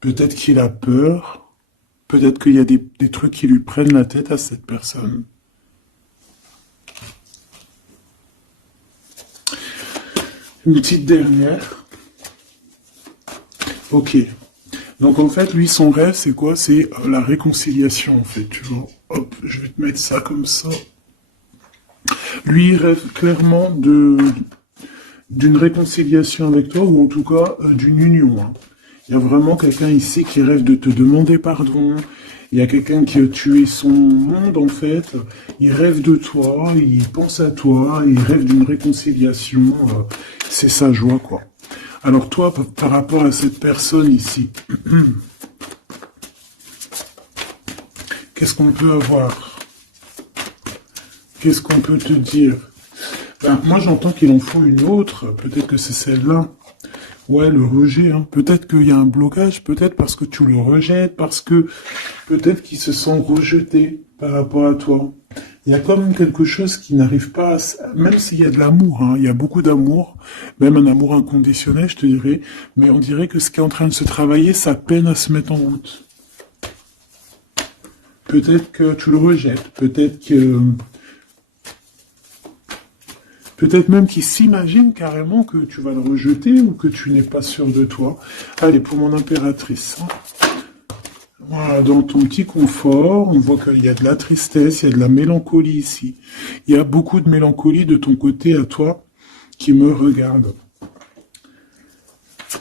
Peut-être qu'il a peur. Peut-être qu'il y a des trucs qui lui prennent la tête à cette personne. Une petite dernière. Ok. Donc en fait, lui, son rêve, c'est quoi? C'est la réconciliation, en fait. Tu vois. Hop, je vais te mettre ça comme ça. Lui, il rêve clairement d'une réconciliation avec toi, ou en tout cas d'une union. Hein. Il y a vraiment quelqu'un ici qui rêve de te demander pardon. Il y a quelqu'un qui a tué son monde, en fait. Il rêve de toi, il pense à toi, il rêve d'une réconciliation. C'est sa joie, quoi. Alors toi, par rapport à cette personne ici, qu'est-ce qu'on peut avoir? Qu'est-ce qu'on peut te dire? Ben, moi, j'entends qu'il en faut une autre. Peut-être que c'est celle-là. Ouais, le rejet. Hein. Peut-être qu'il y a un blocage. Peut-être parce que tu le rejettes. Parce que peut-être qu'il se sent rejeté par rapport à toi. Il y a quand même quelque chose qui n'arrive pas à... Même s'il y a de l'amour, hein, il y a beaucoup d'amour, même un amour inconditionnel, je te dirais, mais on dirait que ce qui est en train de se travailler, ça peine à se mettre en route. Peut-être que tu le rejettes, peut-être même qu'il s'imagine carrément que tu vas le rejeter ou que tu n'es pas sûr de toi. Allez, pour mon impératrice. Hein. Voilà, dans ton petit confort, on voit qu'il y a de la tristesse, il y a de la mélancolie ici. Il y a beaucoup de mélancolie de ton côté à toi qui me regarde.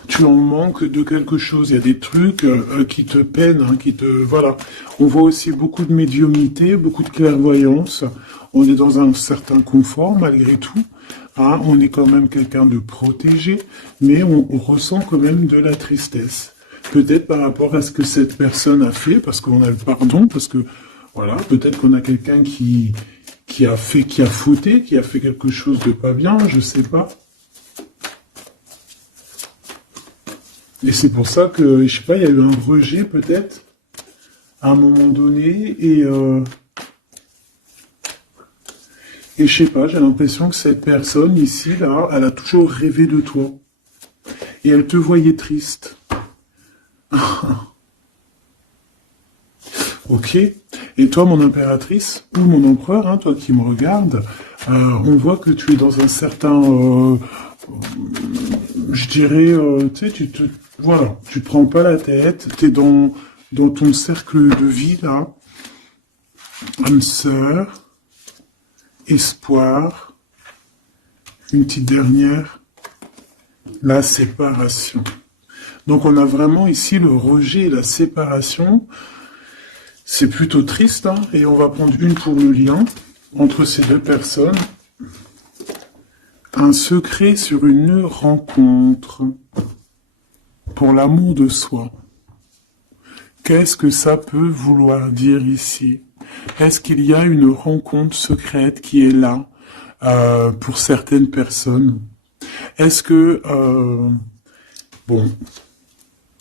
Tu en manques de quelque chose, il y a des trucs qui te peinent, hein, Voilà. On voit aussi beaucoup de médiumnité, beaucoup de clairvoyance. On est dans un certain confort malgré tout. Hein, on est quand même quelqu'un de protégé, mais on ressent quand même de la tristesse. Peut-être par rapport à ce que cette personne a fait, parce qu'on a le pardon, parce que, voilà, peut-être qu'on a quelqu'un qui a fauté, qui a fait quelque chose de pas bien, je sais pas. Et c'est pour ça que, je sais pas, il y a eu un rejet peut-être, à un moment donné, et je sais pas, j'ai l'impression que cette personne ici, là, elle a toujours rêvé de toi. Et elle te voyait triste. Ok. Et toi, mon impératrice, ou mon empereur, hein, toi qui me regardes, on voit que tu es dans un certain, je dirais, tu sais, voilà, tu te prends pas la tête, tu es dans ton cercle de vie, là, âme sœur, espoir, une petite dernière, la séparation. Donc on a vraiment ici le rejet et la séparation. C'est plutôt triste, hein, et on va prendre une pour le lien entre ces deux personnes. Un secret sur une rencontre pour l'amour de soi. Qu'est-ce que ça peut vouloir dire ici? Est-ce qu'il y a une rencontre secrète qui est là pour certaines personnes? Est-ce que... bon,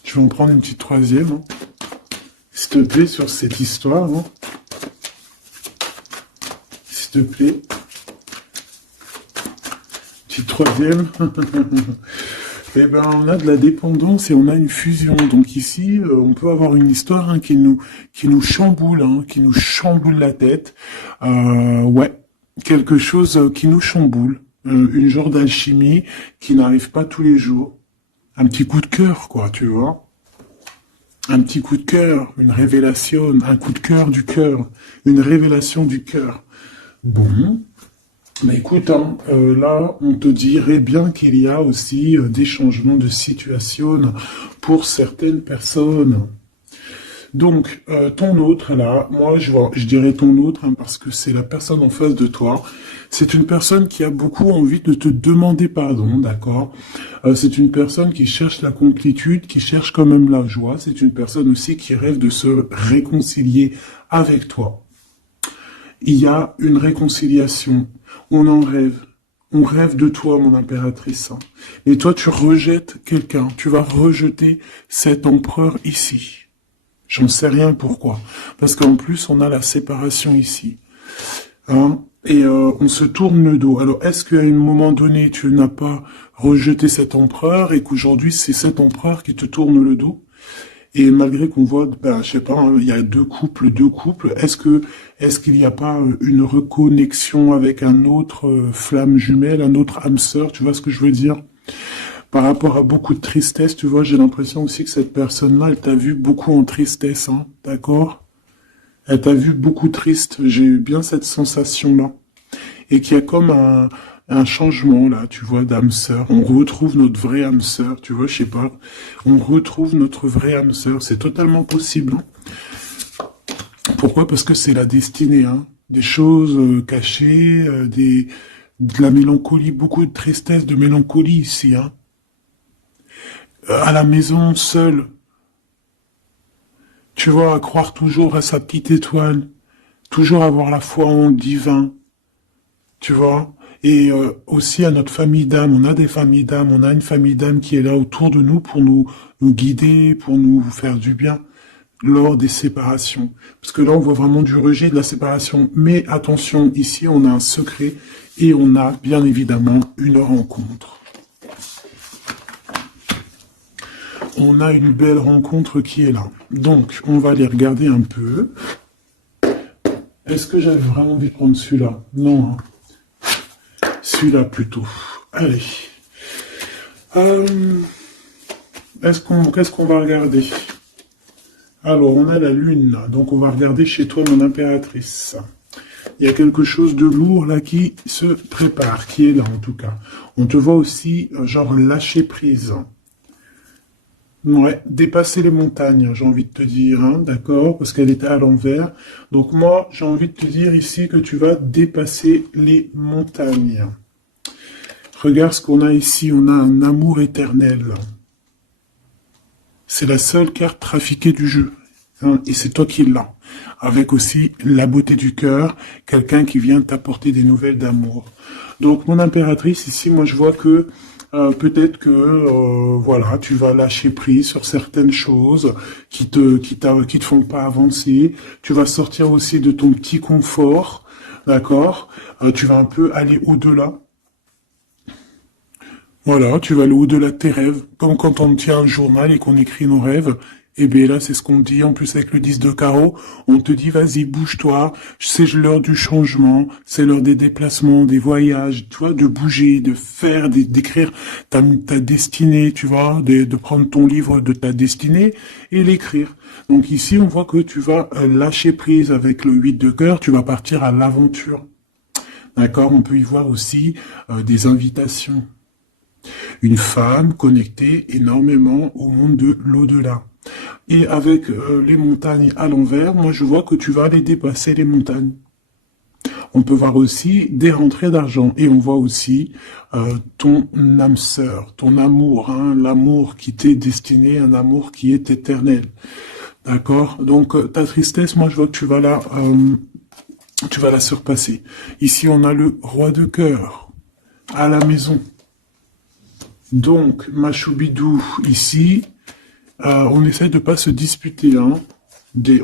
je vais en prendre une petite troisième. Hein. S'il te plaît, sur cette histoire. Hein. S'il te plaît. Petite troisième. Eh ben, on a de la dépendance et on a une fusion. Donc ici, on peut avoir une histoire hein, qui nous chamboule, hein, qui nous chamboule la tête. Ouais, quelque chose qui nous chamboule. Une genre d'alchimie qui n'arrive pas tous les jours. Un petit coup de cœur, quoi, tu vois. Un petit coup de cœur, une révélation, un coup de cœur du cœur, une révélation du cœur. Bon, mais écoute, hein, là, on te dirait bien qu'il y a aussi des changements de situation pour certaines personnes. Donc, ton autre, là, moi, je dirais ton autre, hein, parce que c'est la personne en face de toi. C'est une personne qui a beaucoup envie de te demander pardon, d'accord? C'est une personne qui cherche la complétude, qui cherche quand même la joie. C'est une personne aussi qui rêve de se réconcilier avec toi. Il y a une réconciliation. On en rêve. On rêve de toi, mon impératrice. Hein. Et toi, tu rejettes quelqu'un. Tu vas rejeter cet empereur ici. J'en sais rien pourquoi. Parce qu'en plus, on a la séparation ici. Hein, et on se tourne le dos. Alors, est-ce qu'à un moment donné, tu n'as pas rejeté cet empereur et qu'aujourd'hui, c'est cet empereur qui te tourne le dos? Et malgré qu'on voit, ben, je sais pas, hein, il y a deux couples, est-ce qu'il n'y a pas une reconnexion avec un autre flamme jumelle, un autre âme sœur, tu vois ce que je veux dire? Par rapport à beaucoup de tristesse, tu vois, j'ai l'impression aussi que cette personne-là, elle t'a vu beaucoup en tristesse, hein, d'accord? Elle t'a vu beaucoup triste, j'ai eu bien cette sensation-là. Et qu'il y a comme un changement, là, tu vois, d'âme sœur. On retrouve notre vraie âme sœur, tu vois, je sais pas. On retrouve notre vraie âme sœur, c'est totalement possible, hein. Pourquoi? Parce que c'est la destinée, hein. Des choses cachées, de la mélancolie, beaucoup de tristesse, de mélancolie ici, hein. À la maison, seul, tu vois, à croire toujours à sa petite étoile, toujours avoir la foi en le divin, tu vois. Et aussi à notre famille d'âme, on a des familles d'âme, on a une famille d'âme qui est là autour de nous pour nous guider, pour nous faire du bien lors des séparations. Parce que là, on voit vraiment du rejet de la séparation. Mais attention, ici, on a un secret et on a bien évidemment une rencontre. On a une belle rencontre qui est là. Donc, on va aller regarder un peu. Est-ce que j'avais vraiment envie de prendre celui-là? Non, hein. Celui-là plutôt. Allez. Qu'est-ce qu'on va regarder? Alors, on a la lune, donc on va regarder chez toi, mon impératrice. Il y a quelque chose de lourd là qui se prépare, qui est là en tout cas. On te voit aussi, genre, lâcher prise. Ouais, dépasser les montagnes, j'ai envie de te dire, hein, d'accord, parce qu'elle était à l'envers. Donc moi, j'ai envie de te dire ici que tu vas dépasser les montagnes. Regarde ce qu'on a ici, on a un amour éternel. C'est la seule carte trafiquée du jeu, hein, et c'est toi qui l'as. Avec aussi la beauté du cœur, quelqu'un qui vient t'apporter des nouvelles d'amour. Donc mon impératrice, ici, moi je vois que peut-être que voilà, tu vas lâcher prise sur certaines choses qui te font pas avancer. Tu vas sortir aussi de ton petit confort, d'accord. Tu vas un peu aller au-delà. Voilà, tu vas aller au-delà de tes rêves. Comme quand on tient un journal et qu'on écrit nos rêves. Et bien là, c'est ce qu'on te dit. En plus, avec le 10 de carreau, on te dit, vas-y, bouge-toi. C'est l'heure du changement. C'est l'heure des déplacements, des voyages, tu vois, de bouger, de faire, d'écrire ta destinée, tu vois, de prendre ton livre de ta destinée et l'écrire. Donc ici, on voit que tu vas lâcher prise avec le 8 de cœur. Tu vas partir à l'aventure. D'accord? On peut y voir aussi des invitations. Une femme connectée énormément au monde de l'au-delà. Et avec les montagnes à l'envers, moi je vois que tu vas aller dépasser les montagnes. On peut voir aussi des rentrées d'argent. Et on voit aussi ton âme sœur, ton amour, hein, l'amour qui t'est destiné, un amour qui est éternel. D'accord? Donc ta tristesse, moi je vois que tu vas la surpasser. Ici on a le roi de cœur à la maison. Donc, Machoubidou, ici, on essaye de pas se disputer, hein.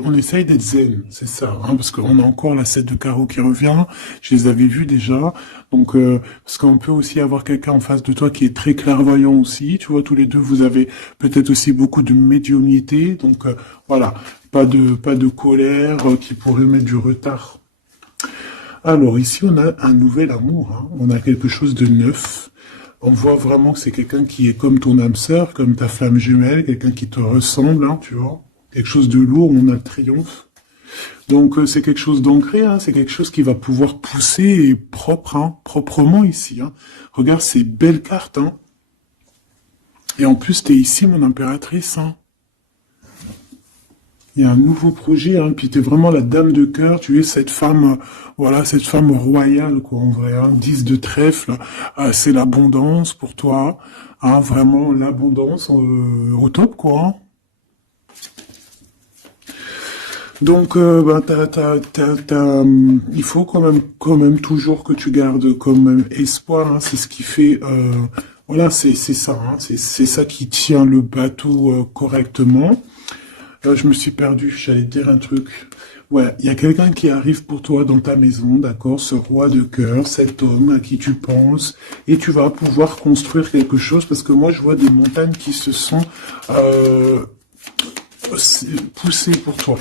On essaye d'être zen, c'est ça, hein, parce qu'on a encore la 7 de carreau qui revient, je les avais vus déjà, donc, parce qu'on peut aussi avoir quelqu'un en face de toi qui est très clairvoyant aussi, tu vois, tous les deux, vous avez peut-être aussi beaucoup de médiumnité, donc, voilà, pas de colère qui pourrait mettre du retard. Alors, ici, on a un nouvel amour, hein. On a quelque chose de neuf. On voit vraiment que c'est quelqu'un qui est comme ton âme sœur, comme ta flamme jumelle, quelqu'un qui te ressemble, hein, tu vois. Quelque chose de lourd, on a le triomphe. Donc c'est quelque chose d'ancré, hein, c'est quelque chose qui va pouvoir pousser et propre, hein, proprement ici. Hein. Regarde ces belles cartes. Hein. Et en plus, tu es ici, mon impératrice. Hein. Il y a un nouveau projet, hein, puis tu es vraiment la dame de cœur, tu es cette femme, voilà, cette femme royale, quoi, en vrai, hein, 10 de trèfle, c'est l'abondance pour toi, hein, vraiment l'abondance au top, quoi. Hein. Donc, ben, il faut quand même toujours que tu gardes comme espoir, hein, c'est ce qui fait, voilà, c'est ça, hein, c'est ça qui tient le bateau correctement. Je me suis perdu, j'allais te dire un truc. Ouais, il y a quelqu'un qui arrive pour toi dans ta maison, d'accord, ce roi de cœur, cet homme à qui tu penses, et tu vas pouvoir construire quelque chose, parce que moi je vois des montagnes qui se sont pousser pour toi.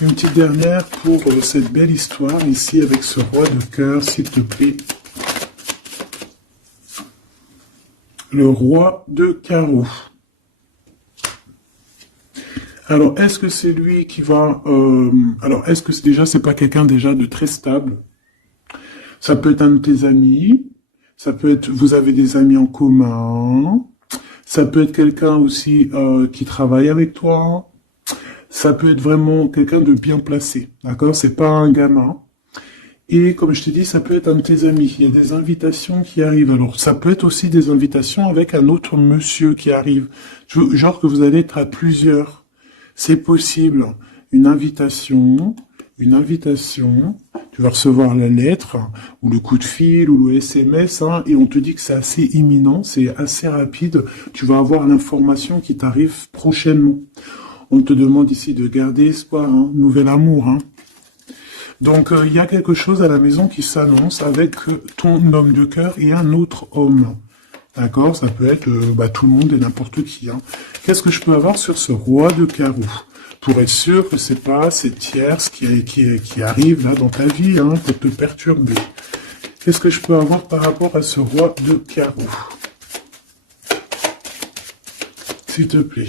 Une petite dernière pour cette belle histoire ici avec ce roi de cœur, s'il te plaît. Le roi de carreau. Alors, est-ce que c'est lui qui va... alors, est-ce que c'est pas quelqu'un déjà de très stable? Ça peut être un de tes amis. Ça peut être... Vous avez des amis en commun. Ça peut être quelqu'un aussi qui travaille avec toi. Ça peut être vraiment quelqu'un de bien placé. D'accord? C'est pas un gamin. Et comme je t'ai dit, ça peut être un de tes amis. Il y a des invitations qui arrivent. Alors, ça peut être aussi des invitations avec un autre monsieur qui arrive. Genre que vous allez être à plusieurs. C'est possible. Une invitation, tu vas recevoir la lettre, ou le coup de fil, ou le SMS, hein, et on te dit que c'est assez imminent, c'est assez rapide. Tu vas avoir l'information qui t'arrive prochainement. On te demande ici de garder espoir, hein, nouvel amour, hein. Donc, il y a quelque chose à la maison qui s'annonce avec ton homme de cœur et un autre homme. D'accord? Ça peut être tout le monde et n'importe qui. Hein. Qu'est-ce que je peux avoir sur ce roi de carreau? Pour être sûr que c'est pas cette tierce qui arrive là dans ta vie, hein, pour te perturber. Qu'est-ce que je peux avoir par rapport à ce roi de carreau? S'il te plaît.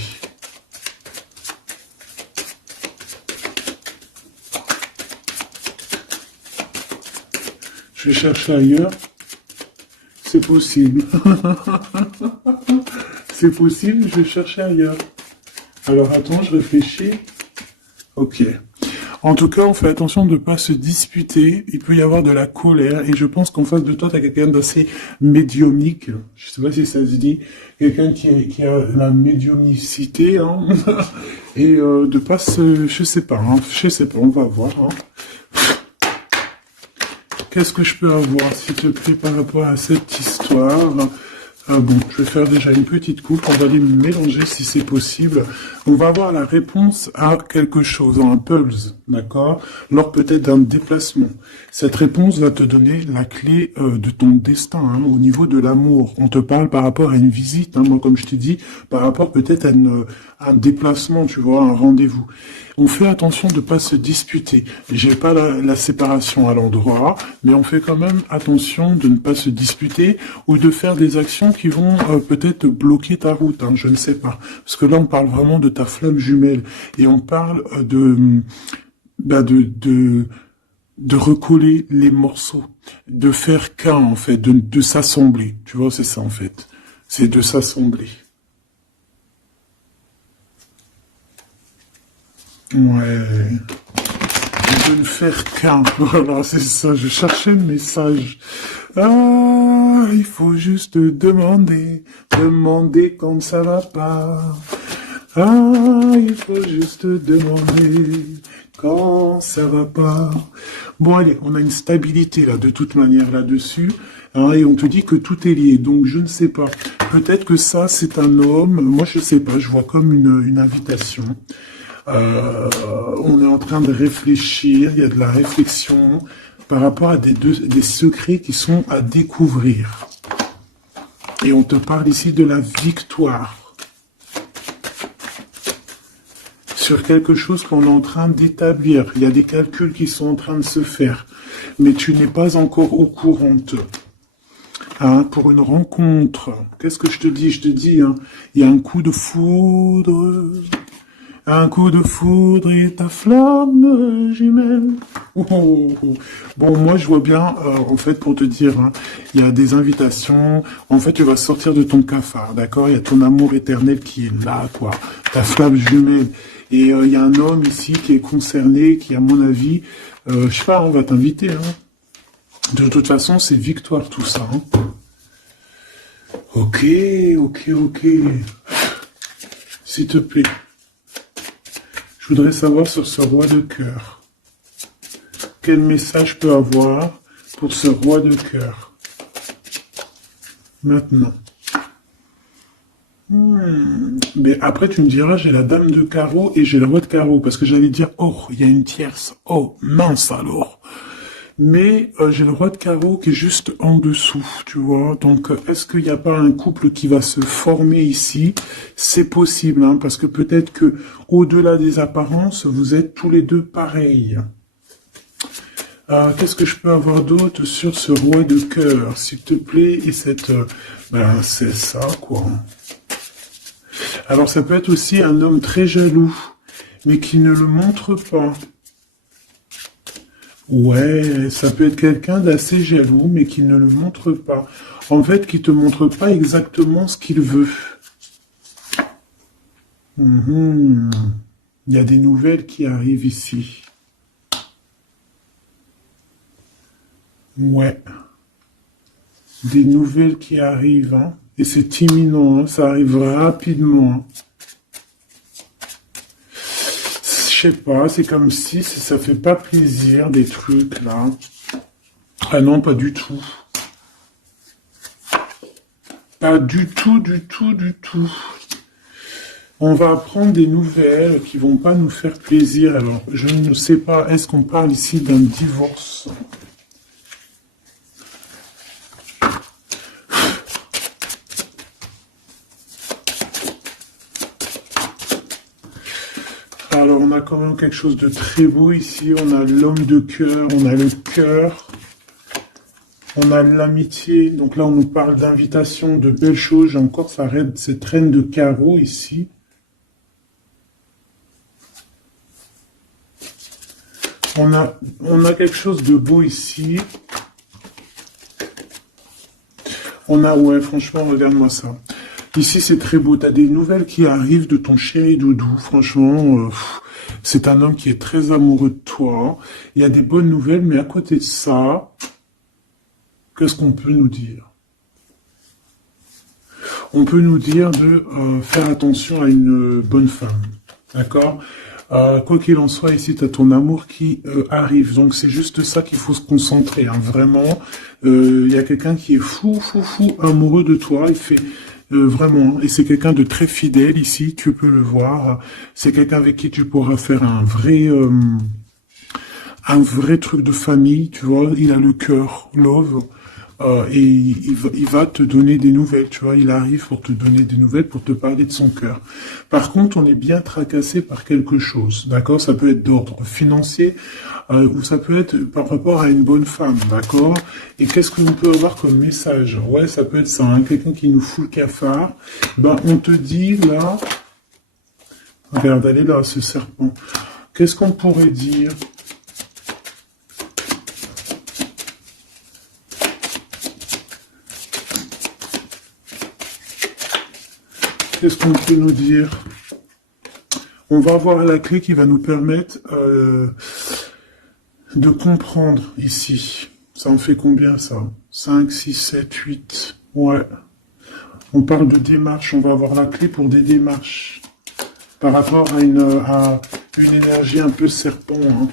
Je vais chercher ailleurs. C'est possible. C'est possible, je vais chercher ailleurs. Alors attends, je réfléchis. Ok. En tout cas, on fait attention de ne pas se disputer. Il peut y avoir de la colère. Et je pense qu'en face de toi, tu as quelqu'un d'assez médiumnique. Je sais pas si ça se dit. Quelqu'un qui a la médiumnicité. Hein. Et de pas se... Je sais pas, on va voir. Hein. Qu'est-ce que je peux avoir, s'il te plaît, par rapport à cette histoire? Bon, je vais faire déjà une petite coupe, on va les mélanger si c'est possible. On va avoir la réponse à quelque chose, un puzzle, d'accord? Lors peut-être d'un déplacement. Cette réponse va te donner la clé de ton destin, hein, au niveau de l'amour. On te parle par rapport à une visite, hein, moi comme je t'ai dit, par rapport peut-être à un déplacement, tu vois, un rendez-vous. On fait attention de ne pas se disputer. J'ai pas la séparation à l'endroit, mais on fait quand même attention de ne pas se disputer ou de faire des actions qui vont peut-être bloquer ta route, hein, je ne sais pas. Parce que là, on parle vraiment de ta flamme jumelle et on parle de recoller les morceaux, de faire qu'un en fait, de s'assembler. Tu vois, c'est ça en fait. C'est de s'assembler. Ouais. De ne faire qu'un. Voilà, c'est ça. Je cherchais le message. Ah, il faut juste demander quand ça va pas. Ah, il faut juste demander quand ça va pas. Bon, allez, on a une stabilité là, de toute manière là-dessus. Hein, et on te dit que tout est lié. Donc, je ne sais pas. Peut-être que ça, c'est un homme. Moi, je sais pas. Je vois comme une invitation. On est en train de réfléchir, il y a de la réflexion par rapport à des secrets qui sont à découvrir. Et on te parle ici de la victoire. Sur quelque chose qu'on est en train d'établir. Il y a des calculs qui sont en train de se faire. Mais tu n'es pas encore au courant. Hein, pour une rencontre. Qu'est-ce que je te dis? Je te dis, hein, il y a un coup de foudre. Un coup de foudre et ta flamme jumelle. Oh, oh, oh. Bon, moi, je vois bien, en fait, pour te dire, hein, il y a des invitations. En fait, tu vas sortir de ton cafard, d'accord? Il y a ton amour éternel qui est là, quoi. Ta flamme jumelle. Et il y a un homme ici qui est concerné, qui, à mon avis, je sais pas, on va t'inviter. Hein. De toute façon, c'est victoire, tout ça. Hein. Ok. S'il te plaît. Je voudrais savoir sur ce roi de cœur. Quel message je peux avoir pour ce roi de cœur? Maintenant. Mais après, tu me diras, j'ai la dame de carreau et j'ai le roi de carreau. Parce que j'allais dire, oh, il y a une tierce. Oh, mince alors. Mais j'ai le roi de carreau qui est juste en dessous, tu vois. Donc, est-ce qu'il n'y a pas un couple qui va se former ici? C'est possible, hein, parce que peut-être que au-delà des apparences, vous êtes tous les deux pareils. Qu'est-ce que je peux avoir d'autre sur ce roi de cœur, s'il te plaît? Et cette... ben, c'est ça, quoi. Alors, ça peut être aussi un homme très jaloux, mais qui ne le montre pas. Ouais, ça peut être quelqu'un d'assez jaloux, mais qui ne le montre pas. En fait, qui te montre pas exactement ce qu'il veut. Mhm. Il y a des nouvelles qui arrivent ici. Ouais, des nouvelles qui arrivent, hein. Et c'est imminent, hein. Ça arrivera rapidement, hein. Je sais pas, c'est comme si ça fait pas plaisir, des trucs, là. Ah non, pas du tout. Pas du tout, du tout, du tout. On va apprendre des nouvelles qui vont pas nous faire plaisir. Alors, je ne sais pas, est-ce qu'on parle ici d'un divorce? Alors, on a quand même quelque chose de très beau ici. On a l'homme de cœur, on a le cœur, on a l'amitié. Donc là, on nous parle d'invitation, de belles choses. J'ai encore cette reine de carreau ici. On a quelque chose de beau ici. Ouais, franchement, regarde-moi ça. Ici, c'est très beau. Tu as des nouvelles qui arrivent de ton chéri doudou. Franchement, c'est un homme qui est très amoureux de toi. Il y a des bonnes nouvelles, mais à côté de ça, qu'est-ce qu'on peut nous dire? On peut nous dire de faire attention à une bonne femme. D'accord? Quoi qu'il en soit, ici, tu as ton amour qui arrive. Donc, c'est juste ça qu'il faut se concentrer. Hein. Vraiment, il y a quelqu'un qui est fou amoureux de toi. Il fait vraiment, et c'est quelqu'un de très fidèle ici. Tu peux le voir. C'est quelqu'un avec qui tu pourras faire un vrai truc de famille. Tu vois, il a le cœur, love. Et il va te donner des nouvelles, tu vois, il arrive pour te donner des nouvelles, pour te parler de son cœur. Par contre, on est bien tracassé par quelque chose, d'accord? Ça peut être d'ordre financier, ou ça peut être par rapport à une bonne femme, d'accord? Et qu'est-ce que l'on peut avoir comme message? Ouais, ça peut être ça, hein, quelqu'un qui nous fout le cafard. Ben, on te dit, là, regarde, elle est là, ce serpent. Qu'est-ce qu'on pourrait dire? Qu'est-ce qu'on peut nous dire? On va avoir la clé qui va nous permettre de comprendre ici. Ça en fait combien, ça? 5, 6, 7, 8. Ouais. On parle de démarche. On va avoir la clé pour des démarches. Par rapport à une énergie un peu serpent. Hein.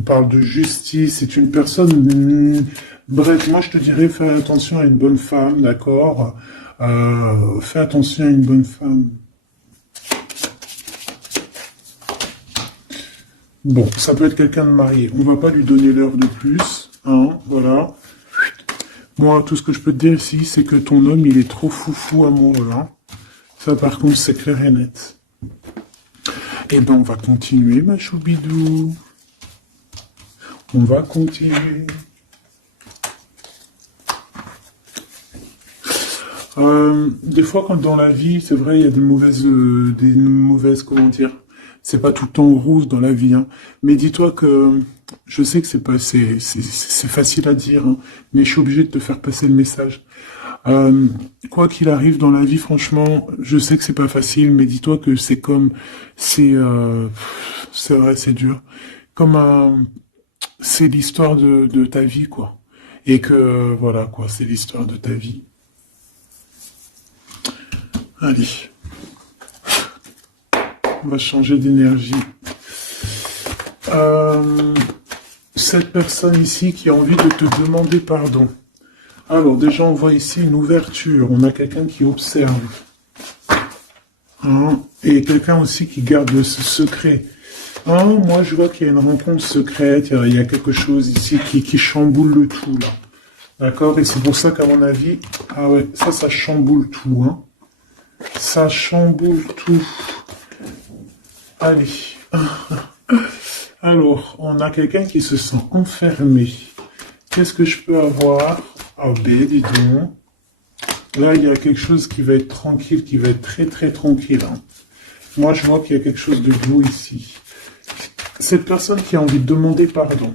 On parle de justice. C'est une personne... bref, moi je te dirais, fais attention à une bonne femme, d'accord? Fais attention à une bonne femme. Bon, ça peut être quelqu'un de marié. On va pas lui donner l'heure de plus. Hein, voilà. Moi, tout ce que je peux te dire ici, c'est que ton homme, il est trop fou amoureux. Hein. Ça, par contre, c'est clair et net. Eh ben, on va continuer, ma choubidou. On va continuer. Des fois, quand dans la vie, c'est vrai, il y a des mauvaises, comment dire, c'est pas tout le temps rose dans la vie, hein. Mais dis-toi que, je sais que c'est facile à dire, hein, mais je suis obligé de te faire passer le message. Quoi qu'il arrive dans la vie, franchement, je sais que c'est pas facile, mais dis-toi que c'est vrai, c'est dur. C'est l'histoire de ta vie, quoi. Et que, voilà, quoi, c'est l'histoire de ta vie. Allez, on va changer d'énergie. Cette personne ici qui a envie de te demander pardon. Alors déjà, on voit ici une ouverture. On a quelqu'un qui observe. Hein, et quelqu'un aussi qui garde ce secret. Ah, moi, je vois qu'il y a une rencontre secrète, il y a quelque chose ici qui chamboule le tout, là. D'accord? Et c'est pour ça qu'à mon avis, ah ouais, ça chamboule tout, hein. Ça chamboule tout. Allez. Alors, on a quelqu'un qui se sent enfermé. Qu'est-ce que je peux avoir? Ah ben, dis donc. Là, il y a quelque chose qui va être tranquille, qui va être très très tranquille, hein. Moi, je vois qu'il y a quelque chose de beau ici. Cette personne qui a envie de demander pardon.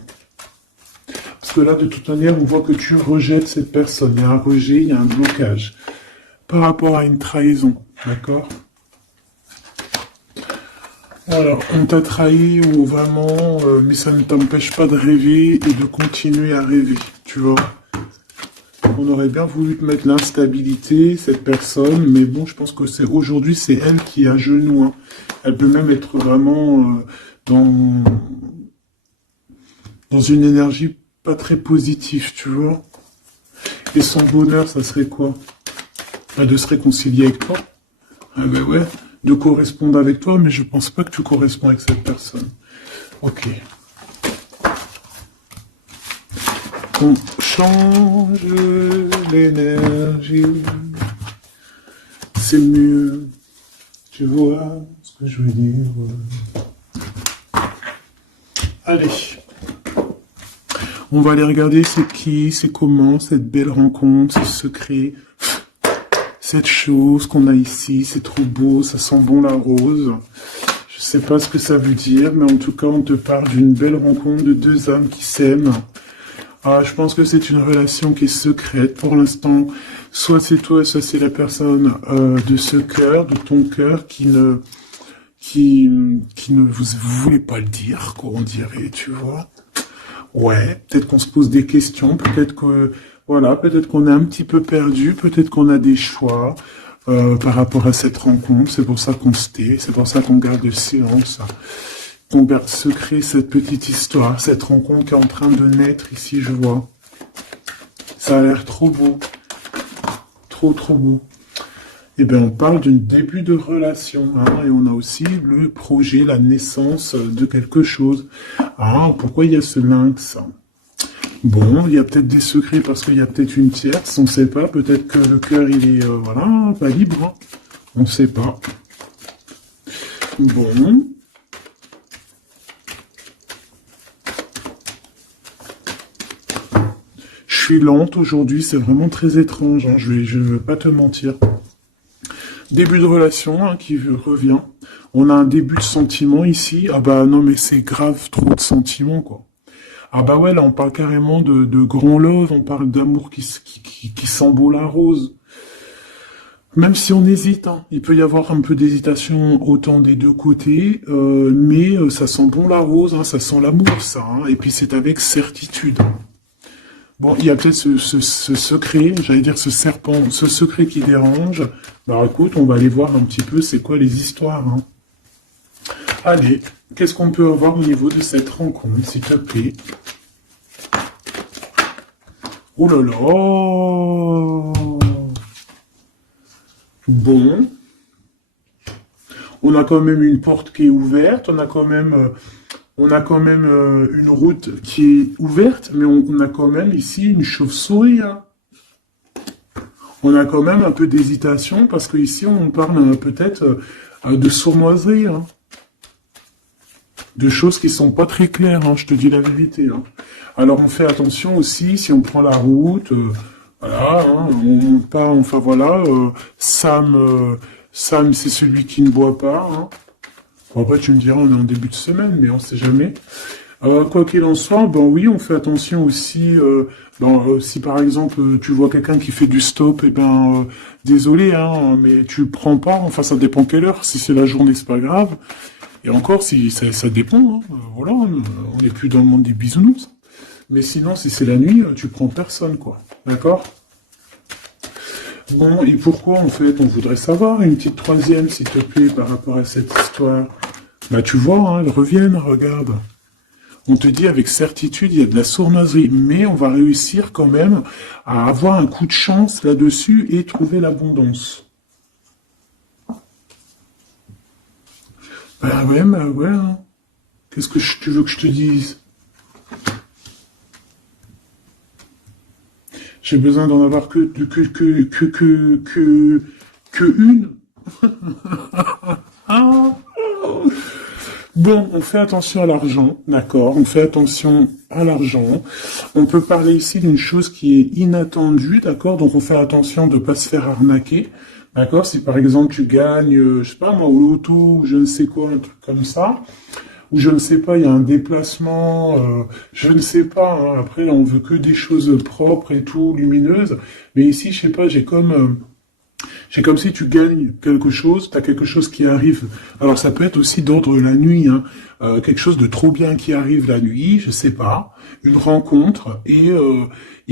Parce que là, de toute manière, on voit que tu rejettes cette personne. Il y a un rejet, il y a un blocage. Par rapport à une trahison, d'accord? Alors, on t'a trahi ou vraiment, mais ça ne t'empêche pas de rêver et de continuer à rêver, tu vois. On aurait bien voulu te mettre l'instabilité, cette personne, mais bon, je pense que aujourd'hui, c'est elle qui est à genoux, hein. Elle peut même être vraiment dans, dans une énergie pas très positive, tu vois. Et son bonheur, ça serait quoi? De se réconcilier avec toi. Ah ben ouais, de correspondre avec toi, mais je pense pas que tu corresponds avec cette personne. Ok. On change l'énergie. C'est mieux. Tu vois ce que je veux dire? Allez. On va aller regarder c'est qui, c'est comment, cette belle rencontre, ce secret. Cette chose qu'on a ici, c'est trop beau, ça sent bon la rose. Je sais pas ce que ça veut dire, mais en tout cas, on te parle d'une belle rencontre de deux âmes qui s'aiment. Ah, je pense que c'est une relation qui est secrète pour l'instant. Soit c'est toi, soit c'est la personne de ce cœur, de ton cœur, qui ne vous voulez pas le dire, quoi, on dirait, tu vois. Ouais, peut-être qu'on se pose des questions, peut-être que voilà, peut-être qu'on est un petit peu perdu, peut-être qu'on a des choix par rapport à cette rencontre. C'est pour ça qu'on se tait, c'est pour ça qu'on garde le silence, qu'on garde secret cette petite histoire, cette rencontre qui est en train de naître ici, je vois. Ça a l'air trop beau, trop trop beau. Eh bien, on parle d'un début de relation, hein, et on a aussi le projet, la naissance de quelque chose. Ah, pourquoi il y a ce lynx? Bon, il y a peut-être des secrets parce qu'il y a peut-être une tierce, on ne sait pas. Peut-être que le cœur, il est, voilà, pas libre, hein. On ne sait pas. Bon. Je suis lente aujourd'hui, c'est vraiment très étrange, hein, je ne veux pas te mentir. Début de relation, hein, qui revient. On a un début de sentiment ici. Ah bah non, mais c'est grave, trop de sentiments, quoi. Ah bah ouais, là on parle carrément de grand love, on parle d'amour qui sent beau la rose. Même si on hésite, hein, il peut y avoir un peu d'hésitation autant des deux côtés, mais ça sent bon la rose, hein, ça sent l'amour, ça. Hein, et puis c'est avec certitude. Bon, il y a peut-être ce secret, j'allais dire ce serpent, ce secret qui dérange. Bah écoute, on va aller voir un petit peu c'est quoi les histoires. Hein. Allez, qu'est-ce qu'on peut avoir au niveau de cette rencontre, s'il te plaît? Oh là là! Bon. On a quand même une porte qui est ouverte, on a quand même une route qui est ouverte, mais on a quand même ici une chauve-souris. Hein. On a quand même un peu d'hésitation parce qu'ici on parle peut-être de sournoiserie. Hein. De choses qui sont pas très claires, hein, je te dis la vérité. Hein. Alors on fait attention aussi si on prend la route, voilà, hein, on part, enfin voilà, Sam c'est celui qui ne boit pas. Hein. Bon, après tu me diras on est en début de semaine, mais on sait jamais. Quoi qu'il en soit, ben oui, on fait attention aussi. Si par exemple tu vois quelqu'un qui fait du stop, et ben désolé, hein, mais tu prends pas. Enfin, ça dépend quelle heure. Si c'est la journée, c'est pas grave. Et encore, si ça dépend. Hein, voilà, on n'est plus dans le monde des bisounours. Mais sinon, si c'est la nuit, tu prends personne, quoi. D'accord? Bon, et pourquoi en fait on voudrait savoir une petite troisième, s'il te plaît, par rapport à cette histoire? Bah tu vois, hein, elles reviennent, regarde. On te dit avec certitude, il y a de la sournoiserie, mais on va réussir quand même à avoir un coup de chance là-dessus et trouver l'abondance. Bah ouais, hein. Qu'est-ce que tu veux que je te dise? J'ai besoin d'en avoir que une. Ah. Bon, on fait attention à l'argent, d'accord? On fait attention à l'argent. On peut parler ici d'une chose qui est inattendue, d'accord? Donc on fait attention de ne pas se faire arnaquer, d'accord? Si par exemple tu gagnes, je sais pas moi, au loto, ou je ne sais quoi, un truc comme ça, ou je ne sais pas, il y a un déplacement, je ne sais pas, hein, après on veut que des choses propres et tout, lumineuses, mais ici, je sais pas, c'est comme si tu gagnes quelque chose, tu as quelque chose qui arrive. Alors ça peut être aussi d'ordre la nuit, hein. Quelque chose de trop bien qui arrive la nuit, je sais pas, une rencontre, et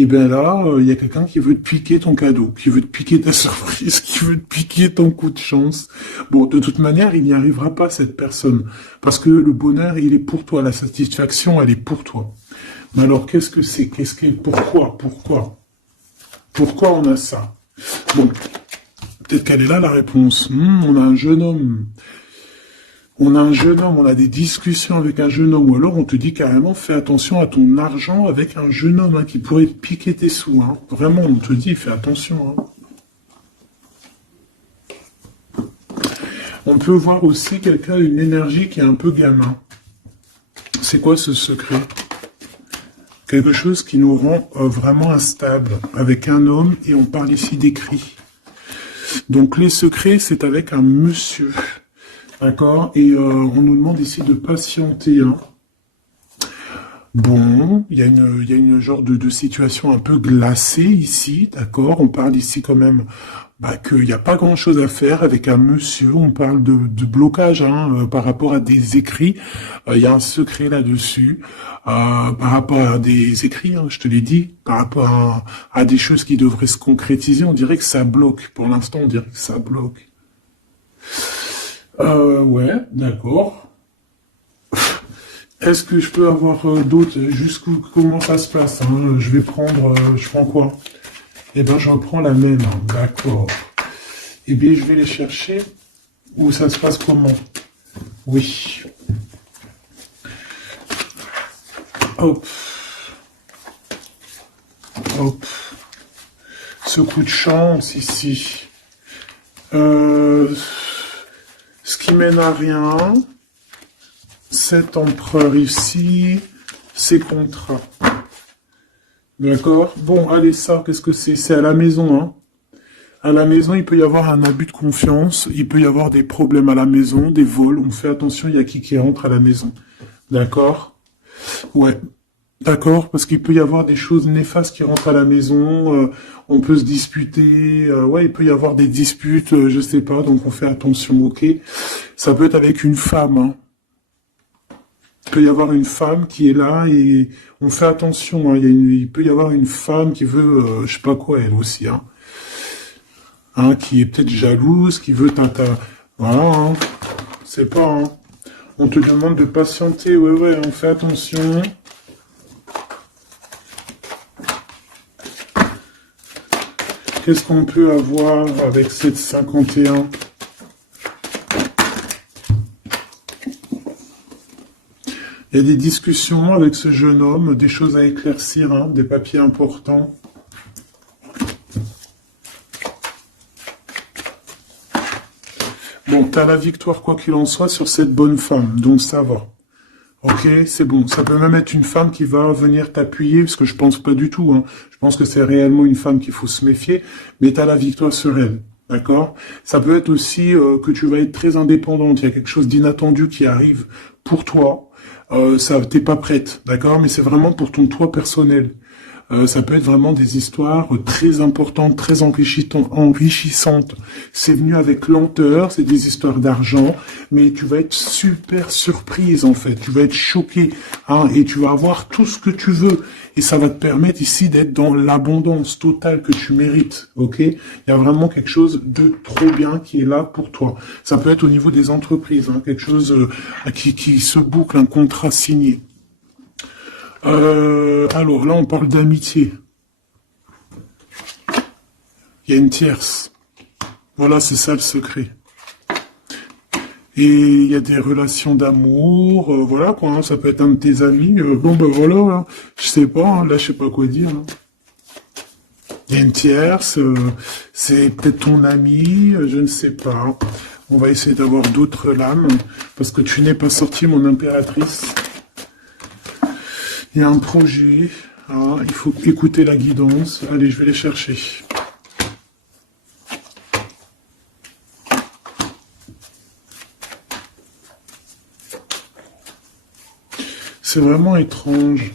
ben là, il y a quelqu'un qui veut te piquer ton cadeau, qui veut te piquer ta surprise, qui veut te piquer ton coup de chance. Bon, de toute manière, il n'y arrivera pas cette personne, parce que le bonheur, il est pour toi, la satisfaction, elle est pour toi. Mais alors, qu'est-ce que c'est? Pourquoi on a ça? Bon, peut-être qu'elle est là la réponse. On a un jeune homme. On a des discussions avec un jeune homme. Ou alors on te dit carrément, fais attention à ton argent avec un jeune homme, hein, qui pourrait te piquer tes sous. Hein. Vraiment, on te dit, fais attention. Hein. On peut voir aussi quelqu'un, une énergie qui est un peu gamin. C'est quoi ce secret? Quelque chose qui nous rend vraiment instable avec un homme, et on parle ici d'écrit. Donc les secrets, c'est avec un monsieur, d'accord? Et on nous demande ici de patienter. Hein. Bon, il y a une genre de situation un peu glacée ici, d'accord? On parle ici quand même qu'il n'y a pas grand-chose à faire avec un monsieur. On parle de blocage, hein, par rapport à des écrits. Il y a un secret là-dessus. Par rapport à des écrits, hein, je te l'ai dit, par rapport à des choses qui devraient se concrétiser, on dirait que ça bloque. Pour l'instant, on dirait que ça bloque. Ouais, d'accord. Est-ce que je peux avoir d'autres, comment ça se passe, hein? Je vais prendre, je prends quoi? Eh ben, je reprends la même, hein. D'accord. Eh bien, je vais les chercher. Où ça se passe comment? Oui. Hop. Hop. Ce coup de chance ici. Ce qui mène à rien. Cet empereur ici. Ces contrats. D'accord? Bon, allez, ça, qu'est-ce que c'est? C'est à la maison, hein. À la maison, il peut y avoir un abus de confiance, il peut y avoir des problèmes à la maison, des vols. On fait attention, il y a qui rentre à la maison. D'accord? Ouais. D'accord, parce qu'il peut y avoir des choses néfastes qui rentrent à la maison, on peut se disputer, ouais, il peut y avoir des disputes, je sais pas, donc on fait attention, ok? Ça peut être avec une femme, hein. Il peut y avoir une femme qui est là et on fait attention, hein. Il peut y avoir une femme qui veut, je sais pas quoi, elle aussi, hein, qui est peut-être jalouse, qui veut voilà, hein. C'est pas, hein. On te demande de patienter, ouais, on fait attention. Qu'est-ce qu'on peut avoir avec cette 51? Il y a des discussions avec ce jeune homme, des choses à éclaircir, hein, des papiers importants. Bon, t'as la victoire quoi qu'il en soit sur cette bonne femme, donc ça va. Ok, c'est bon. Ça peut même être une femme qui va venir t'appuyer, parce que je pense pas du tout, hein. Je pense que c'est réellement une femme qu'il faut se méfier, mais t'as la victoire sur elle. D'accord? Ça peut être aussi que tu vas être très indépendante. Il y a quelque chose d'inattendu qui arrive pour toi. T'es pas prête, d'accord? Mais c'est vraiment pour ton toi personnel. Ça peut être vraiment des histoires très importantes, très enrichissantes. C'est venu avec lenteur, c'est des histoires d'argent, mais tu vas être super surprise en fait. Tu vas être choqué, hein, et tu vas avoir tout ce que tu veux. Et ça va te permettre ici d'être dans l'abondance totale que tu mérites, ok? Il y a vraiment quelque chose de trop bien qui est là pour toi. Ça peut être au niveau des entreprises, hein, quelque chose qui se boucle, un contrat signé. Alors là, on parle d'amitié. Il y a une tierce. Voilà, c'est ça le secret. Et il y a des relations d'amour, voilà quoi, hein, ça peut être un de tes amis, bon ben voilà, hein, je sais pas, hein, là je sais pas quoi dire. Hein. Il y a une tierce, c'est peut-être ton ami, je ne sais pas. On va essayer d'avoir d'autres lames, parce que tu n'es pas sorti, mon impératrice. Il y a un projet, hein, il faut écouter la guidance. Allez, je vais les chercher. C'est vraiment étrange.